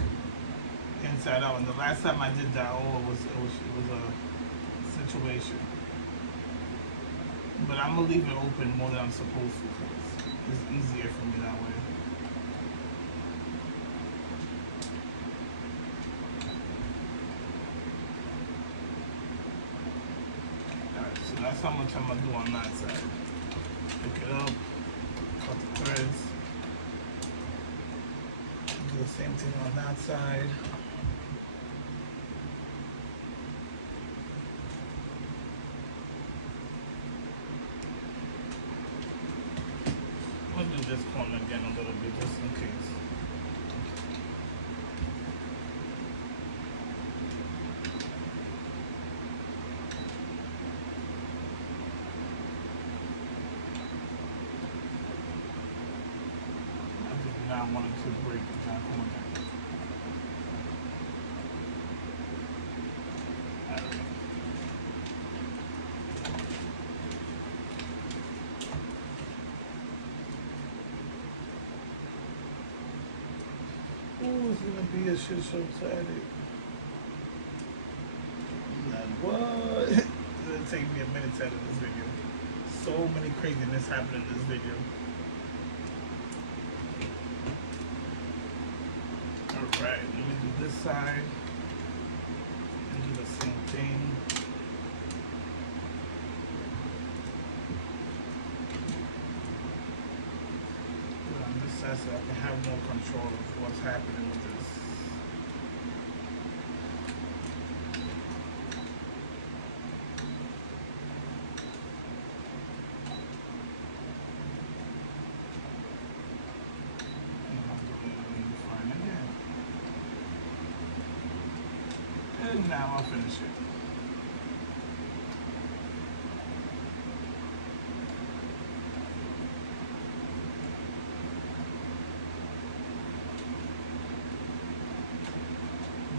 inside out. And the last time I did that, oh, it was a situation. But I'm gonna leave it open more than I'm supposed to, because it's easier for me that way. Alright, so that's how much I'm gonna do on that side. Pick it up, cut the threads, do the same thing on that side. I'll do this corner again a little bit just in case. I want it to break the top corner. Ooh, it's gonna be a shit show to edit. Like what? It's gonna take me a minute to edit this video. So many craziness happened in this video. Alright, let me do this side and do the same thing. Put it on this side so I can have more control of what's happening with this. And now I'll finish it.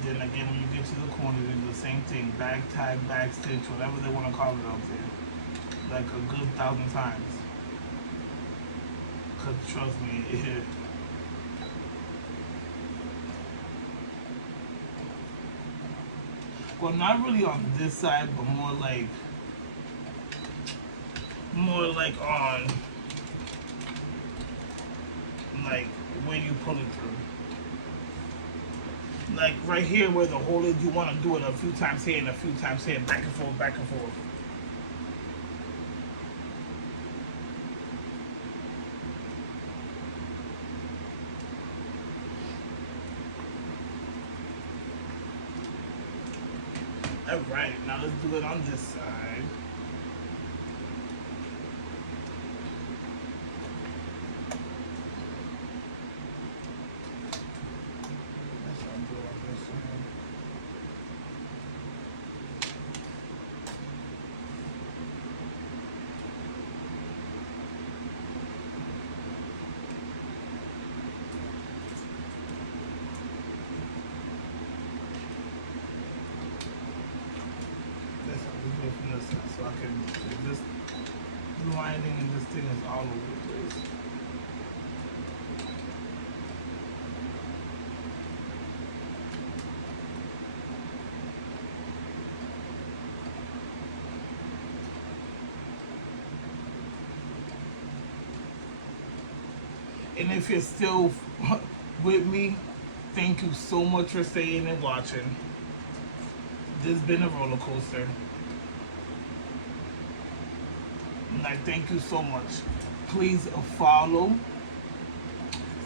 Then again, when you get to the corner, you do the same thing. Back tag, back stitch, whatever they want to call it out there. Like a good 1,000 times. Because trust me, well, not really on this side, but more like on like where you pull it through. Like right here where the hole is, you want to do it a few times here and a few times here, back and forth, back and forth. Alright, now let's do it on this side. That's what I'm doing on this side. That's how we do it from this side, so I can just lining and this thing is all over the place. And if you're still with me, thank you so much for staying and watching. This has been a roller coaster. And I thank you so much. Please follow,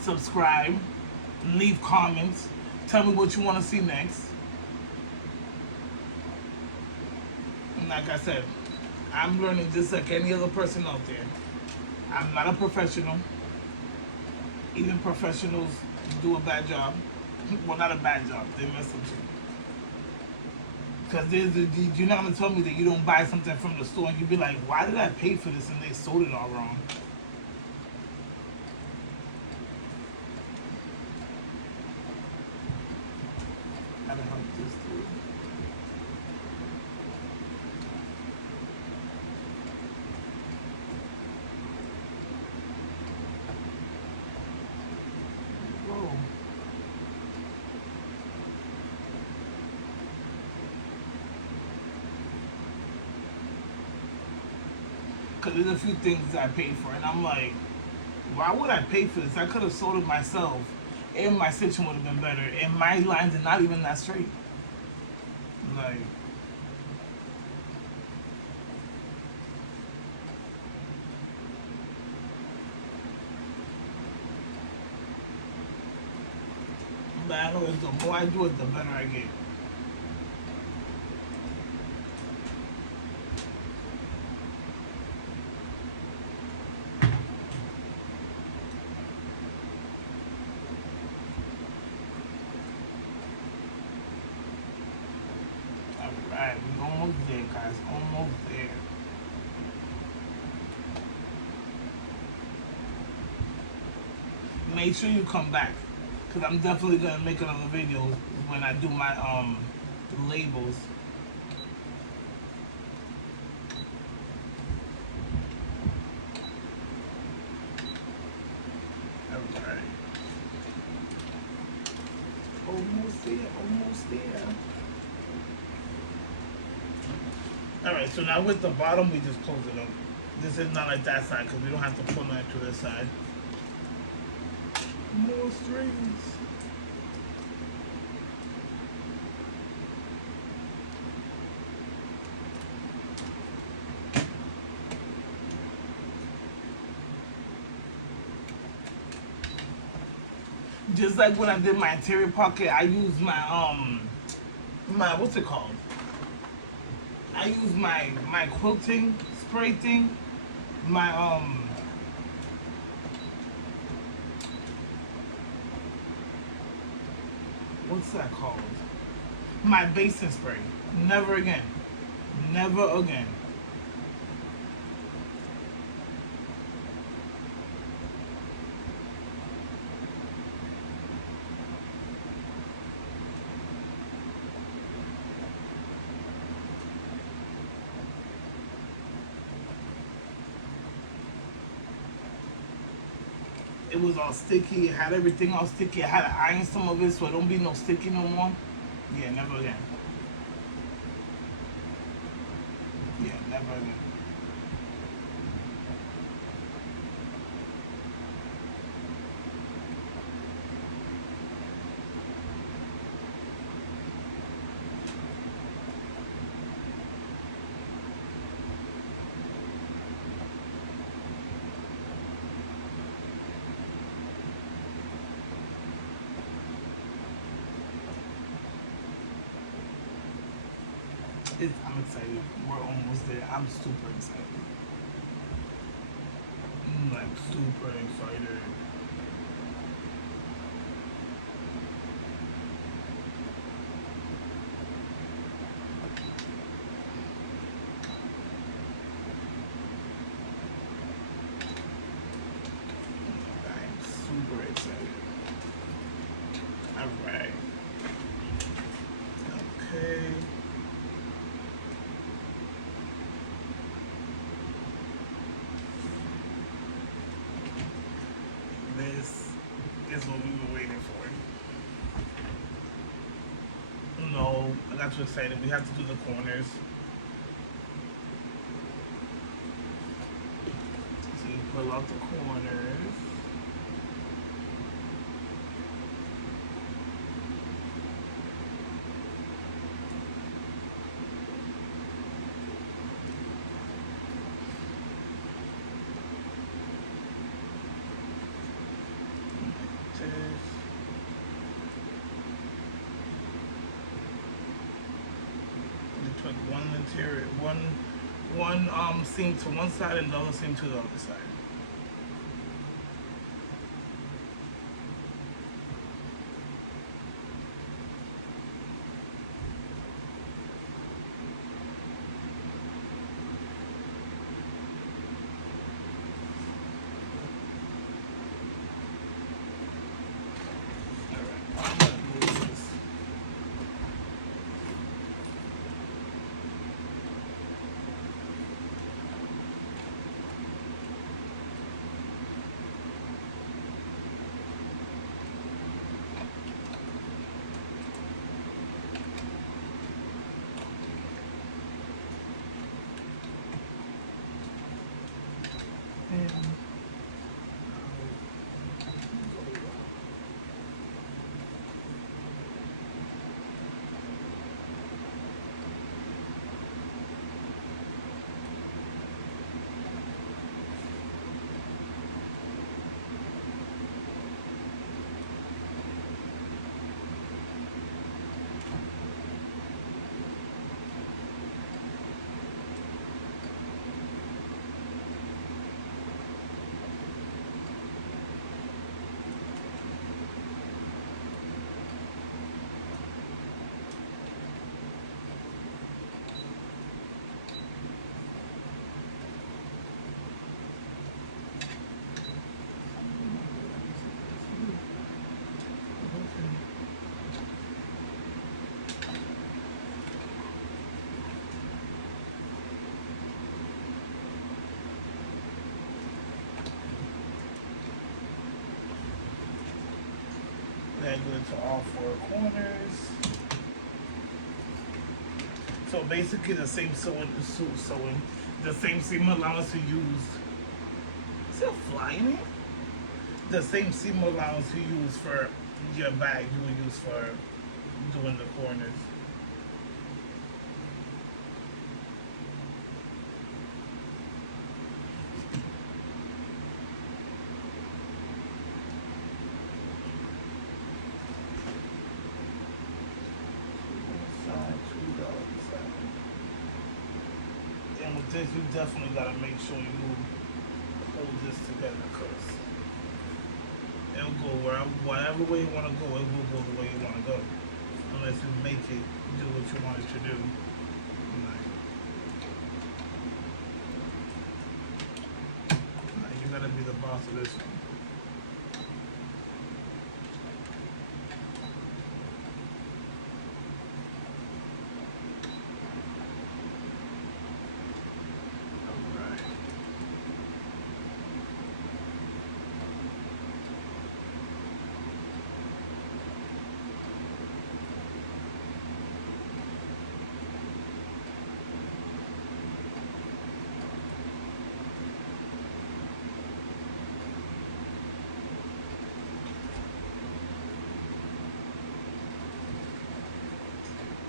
subscribe, leave comments. Tell me what you want to see next. And like I said, I'm learning just like any other person out there. I'm not a professional. Even professionals do a bad job. Well, not a bad job. They mess up too. Cause you're not gonna tell me that you don't buy something from the store and you be like, why did I pay for this and they sold it all wrong? How the hell is this dude? Whoa. Cause there's a few things I paid for and I'm like, why would I pay for this? I could have sold it myself and my situation would have been better and my lines are not even that straight. Like, but I know the more I do it, the better I get. Alright, we're almost there, guys. Almost there. Make sure you come back. Cause I'm definitely gonna make another video when I do my labels. Alright. Almost there, almost there. Alright, so now with the bottom, we just close it up. This is not like that side because we don't have to pull it to this side. More strings. Just like when I did my interior pocket, I used my what's it called? I used my quilting spray thing, my what's that called? My basin spray. Never again. Never again. It was all sticky. It had everything all sticky. I had to iron some of it so it don't be no sticky no more. Yeah, never again. Yeah, never again. I'm excited. We're almost there. I'm super excited. I'm like super excited. I'm super excited. Alright. Okay. This is what we were waiting for. No, I got too excited. We have to do the corners. So you pull out the corners. Put one interior, one seam to one side and the other seam to the other side. that good to all four corners. So basically the same sewing, the same seam allowance you use. Is there a fly in it? The same seam allowance you use for your bag you will use for doing the corners. And with this, you definitely gotta make sure you hold this together, cause it'll go whatever way you wanna go. It will go the way you wanna go, unless you make it do what you want it to do. Like, you gotta be the boss of this one.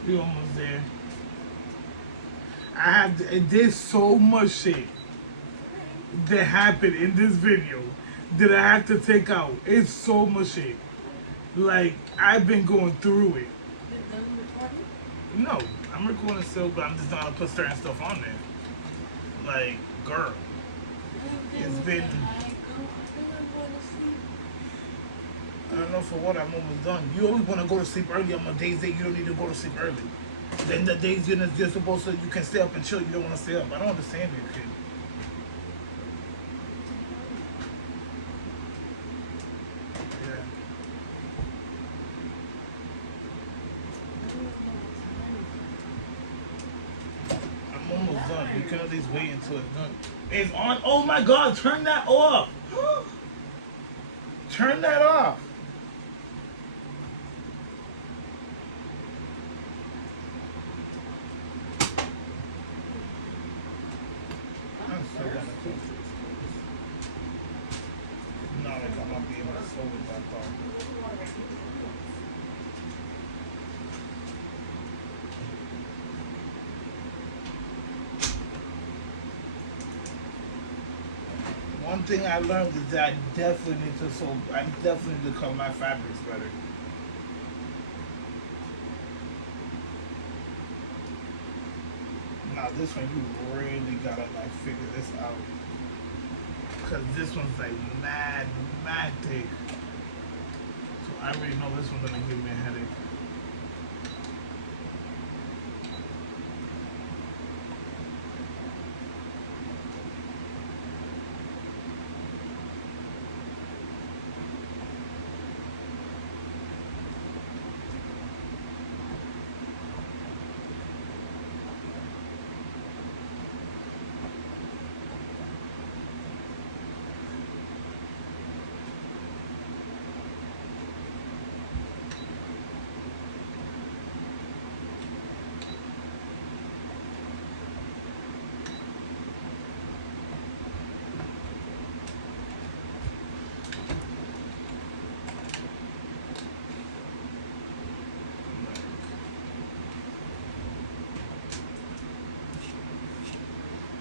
We almost there. There's so much shit that happened in this video that I have to take out. It's so much shit. Like, I've been going through it. No, I'm recording still, but I'm just not gonna put certain stuff on there. Like, girl, it's been. I don't know for what, I'm almost done. You always want to go to sleep early on the days that you don't need to go to sleep early. Then the days you're supposed to, you can stay up and chill, you don't want to stay up. I don't understand it, kid. Yeah. I'm almost done. You can at least wait until it's done. It's on. Oh my God, turn that off. Turn that off. Not like I'm gonna be able to sew with that part. One thing I learned is that I definitely need to sew. I definitely need to cut my fabrics better. Now this one you really gotta like figure this out. Cause this one's like mad thick. So I already know this one's gonna give me a headache.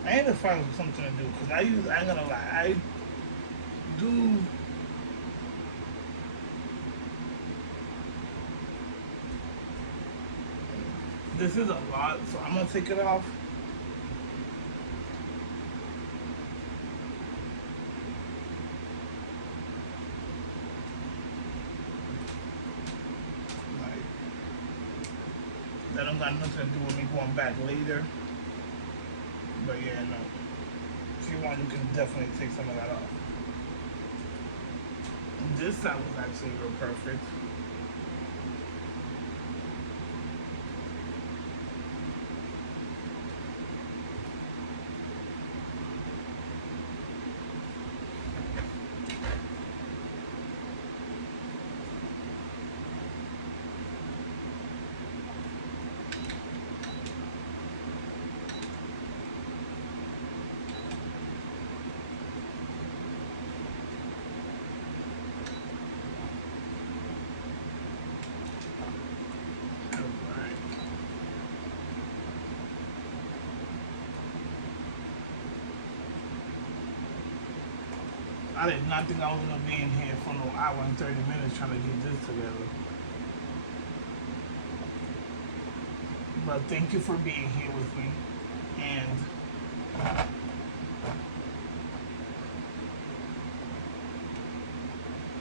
I need to find something to do because I ain't gonna lie, I do. This is a lot, so I'm gonna take it off. Like, that don't got nothing to do with me going back later. But yeah, no. If you want, you can definitely take some of that off. This side was actually real perfect. I did not think I was gonna be in here for no hour and 30 minutes trying to get this together. But thank you for being here with me, and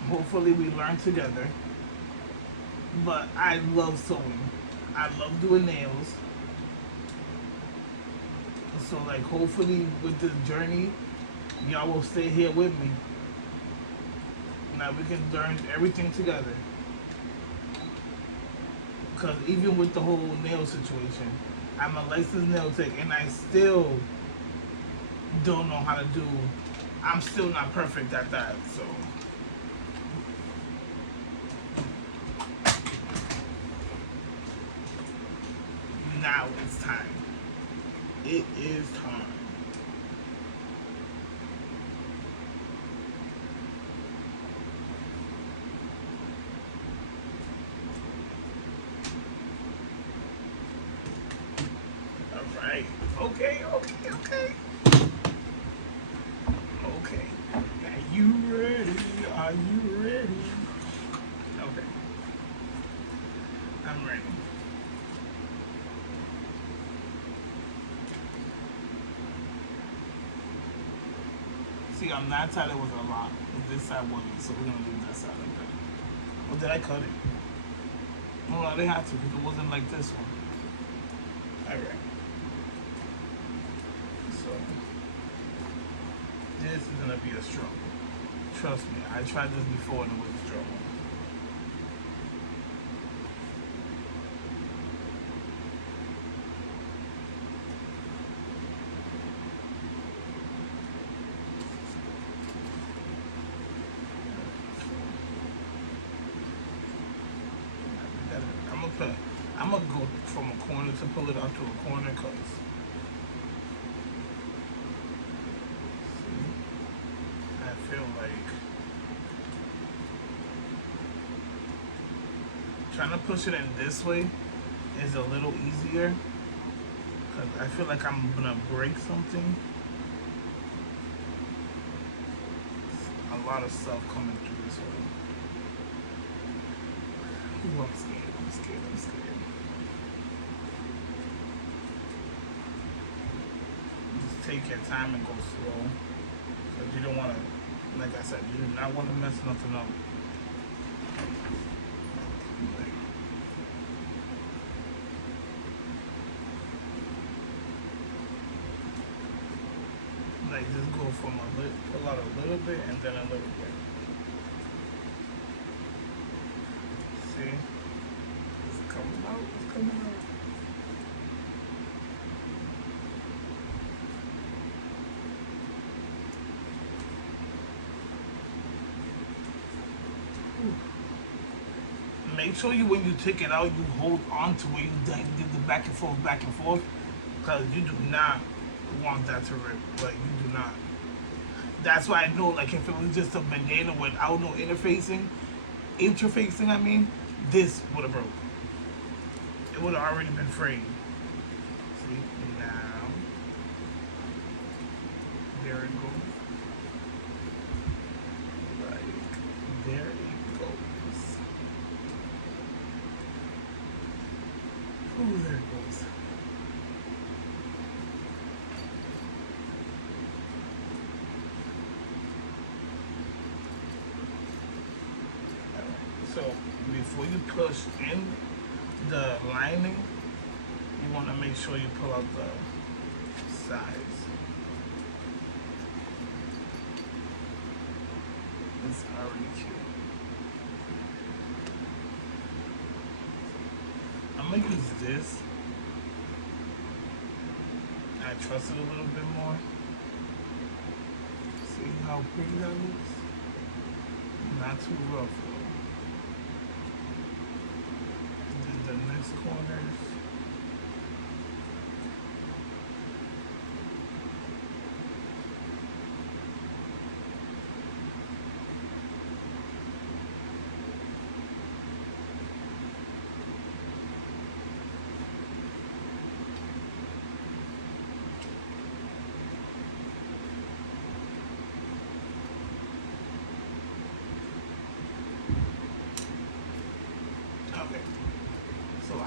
hopefully we learn together. But I love sewing. I love doing nails. So like hopefully with this journey, y'all will stay here with me. Now we can learn everything together. Because even with the whole nail situation, I'm a licensed nail tech and I still don't know how to do, I'm still not perfect at that, so. Now it's time. It is time. All right. Okay. Okay. Are you ready? Are you ready? Okay. I'm ready. See, on that side it was a lot. This side wasn't, so we're gonna leave that side like that. Or did I cut it? No, I didn't have to because it wasn't like this one. Alright. So, this is gonna be a struggle. Trust me, I tried this before and it was a struggle. I'm gonna go from a corner to pull it out to a corner because I feel like trying to push it in this way is a little easier because I feel like I'm gonna break something. A lot of stuff coming through this way. Ooh, I'm scared. Just take your time and go slow. Because you don't want to, like I said, you do not want to mess nothing up. Like just go from pull out a little bit and then a little bit. See? It's coming out. Make sure when you take it out, you hold on to where you did the back and forth, because you do not want that to rip. Like, you do not. That's why I know, like, if it was just a banana without no interfacing, I mean, this would have broke. It would have already been frayed. See, now, there it goes. Like, there it goes. Ooh, there it goes. So before you push in the lining, you want to make sure you pull out the sides. It's already cute. I'm gonna use this. I trust it a little bit more. See how pretty that looks? Not too rough though. The next corners.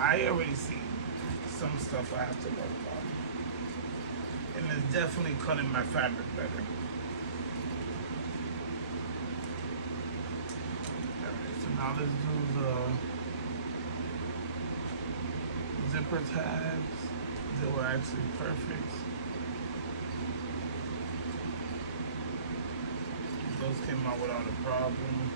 I already see some stuff I have to work on. And it's definitely cutting my fabric better. Alright, so now let's do the zipper tabs. They were actually perfect. Those came out without a problem.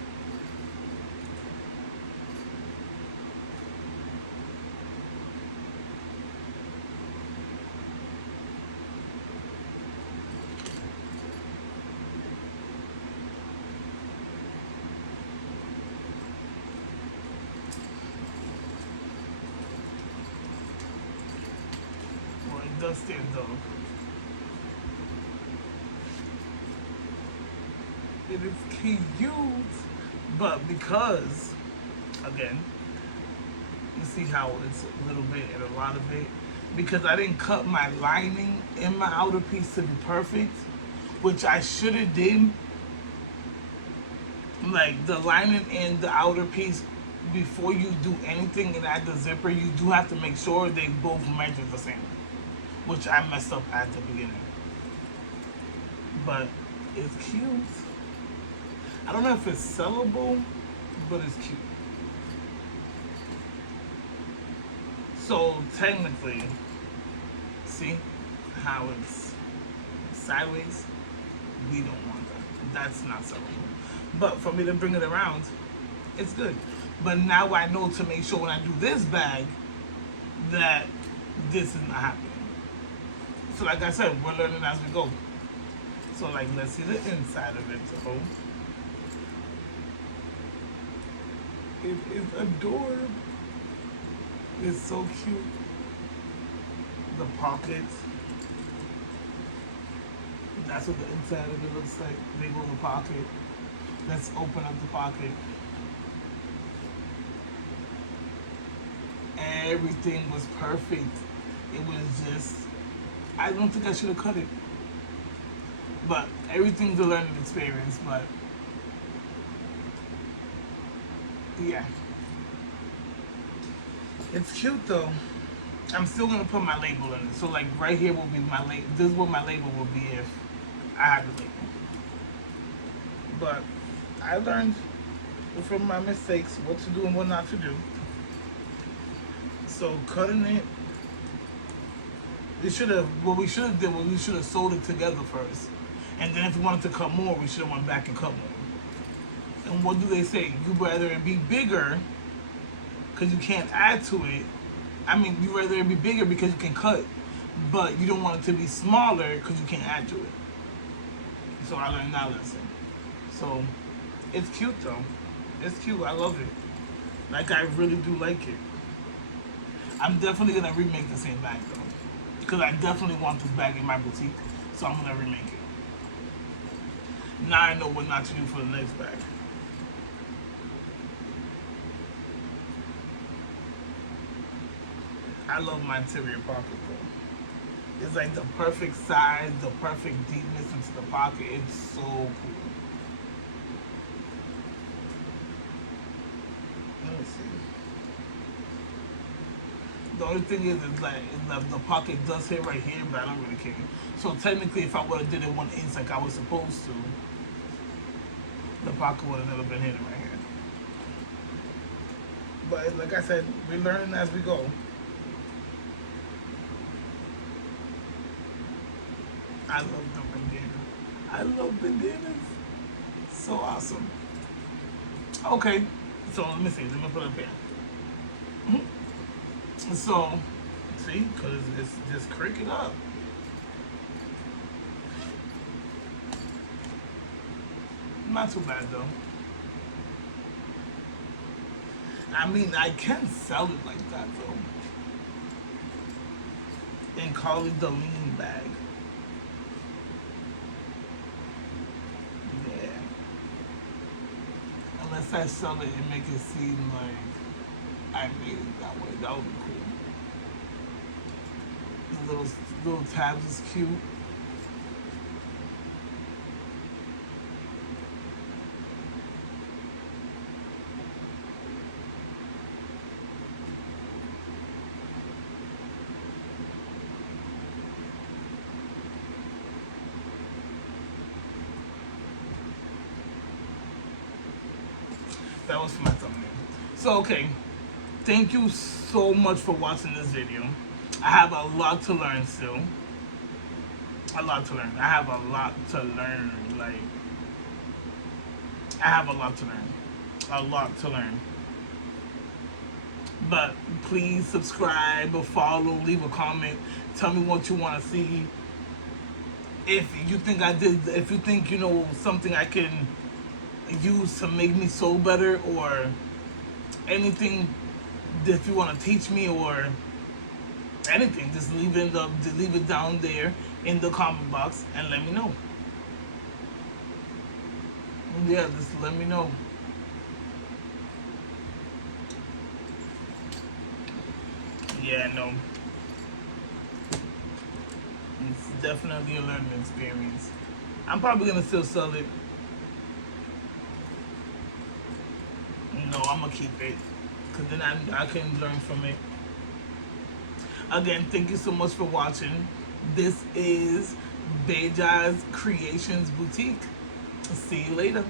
Well, it does stand though. It is cute, but because, again, you see how it's a little bit and a lot of it, because I didn't cut my lining in my outer piece to be perfect, which I should have did. Like the lining and the outer piece, before you do anything and add the zipper, you do have to make sure they both measure the same, which I messed up at the beginning. But it's cute. I don't know if it's sellable, but it's cute. So technically, see how it's sideways? We don't want that. That's not sellable. But for me to bring it around, it's good. But now I know to make sure when I do this bag that this is not happening. So like I said, we're learning as we go. So like, let's see the inside of it. So it is adorable. It's so cute. The pockets. That's what the inside of it looks like. Big little pocket. Let's open up the pocket. Everything was perfect. It was just, I don't think I should have cut it. But everything's a learning experience, but yeah. It's cute though. I'm still gonna put my label in it. So like right here will be my label. This is what my label will be if I had the label. But I learned from my mistakes what to do and what not to do. So cutting it, we should have sewed it together first. And then if we wanted to cut more, we should have went back and cut more. And what do they say? You rather it be bigger because you can't add to it. I mean, you rather it be bigger because you can cut, but you don't want it to be smaller because you can't add to it. So I learned that lesson. So it's cute though. It's cute. I love it. Like I really do like it. I'm definitely gonna remake the same bag though, because I definitely want this bag in my boutique. So I'm gonna remake it. Now I know what not to do for the next bag. I love my interior pocket though. It's like the perfect size, the perfect deepness into the pocket. It's so cool. Let me see. The only thing is like the pocket does hit right here, but I don't really care. So technically, if I would have did it 1 inch like I was supposed to, the pocket would have never been hitting right here. But like I said, we're learning as we go. I love the bandana. I love bandanas. So awesome. Okay, so let me see. Let me put it up here. So, see, because it's just crick it up. Not too bad though. I mean, I can sell it like that though, and call it the lean bag. Yeah. Unless I sell it and make it seem like I made it that way. That would be cool. The little tabs is cute. That was for my thumbnail. So okay, thank you so much for watching this video. I have a lot to learn still. A lot to learn. I have a lot to learn. Like, I have a lot to learn. A lot to learn. But please subscribe or follow, leave a comment, tell me what you want to see. If you think if you think, something I can use to make me so better, or anything that you want to teach me, or anything, just leave it down there in the comment box and let me know. Yeah, just let me know. Yeah, no. It's definitely a learning experience. I'm probably gonna still sell it. No, I'm gonna keep it, cause then I can learn from it. Again, thank you so much for watching. This is Beja's Creations Boutique. See you later.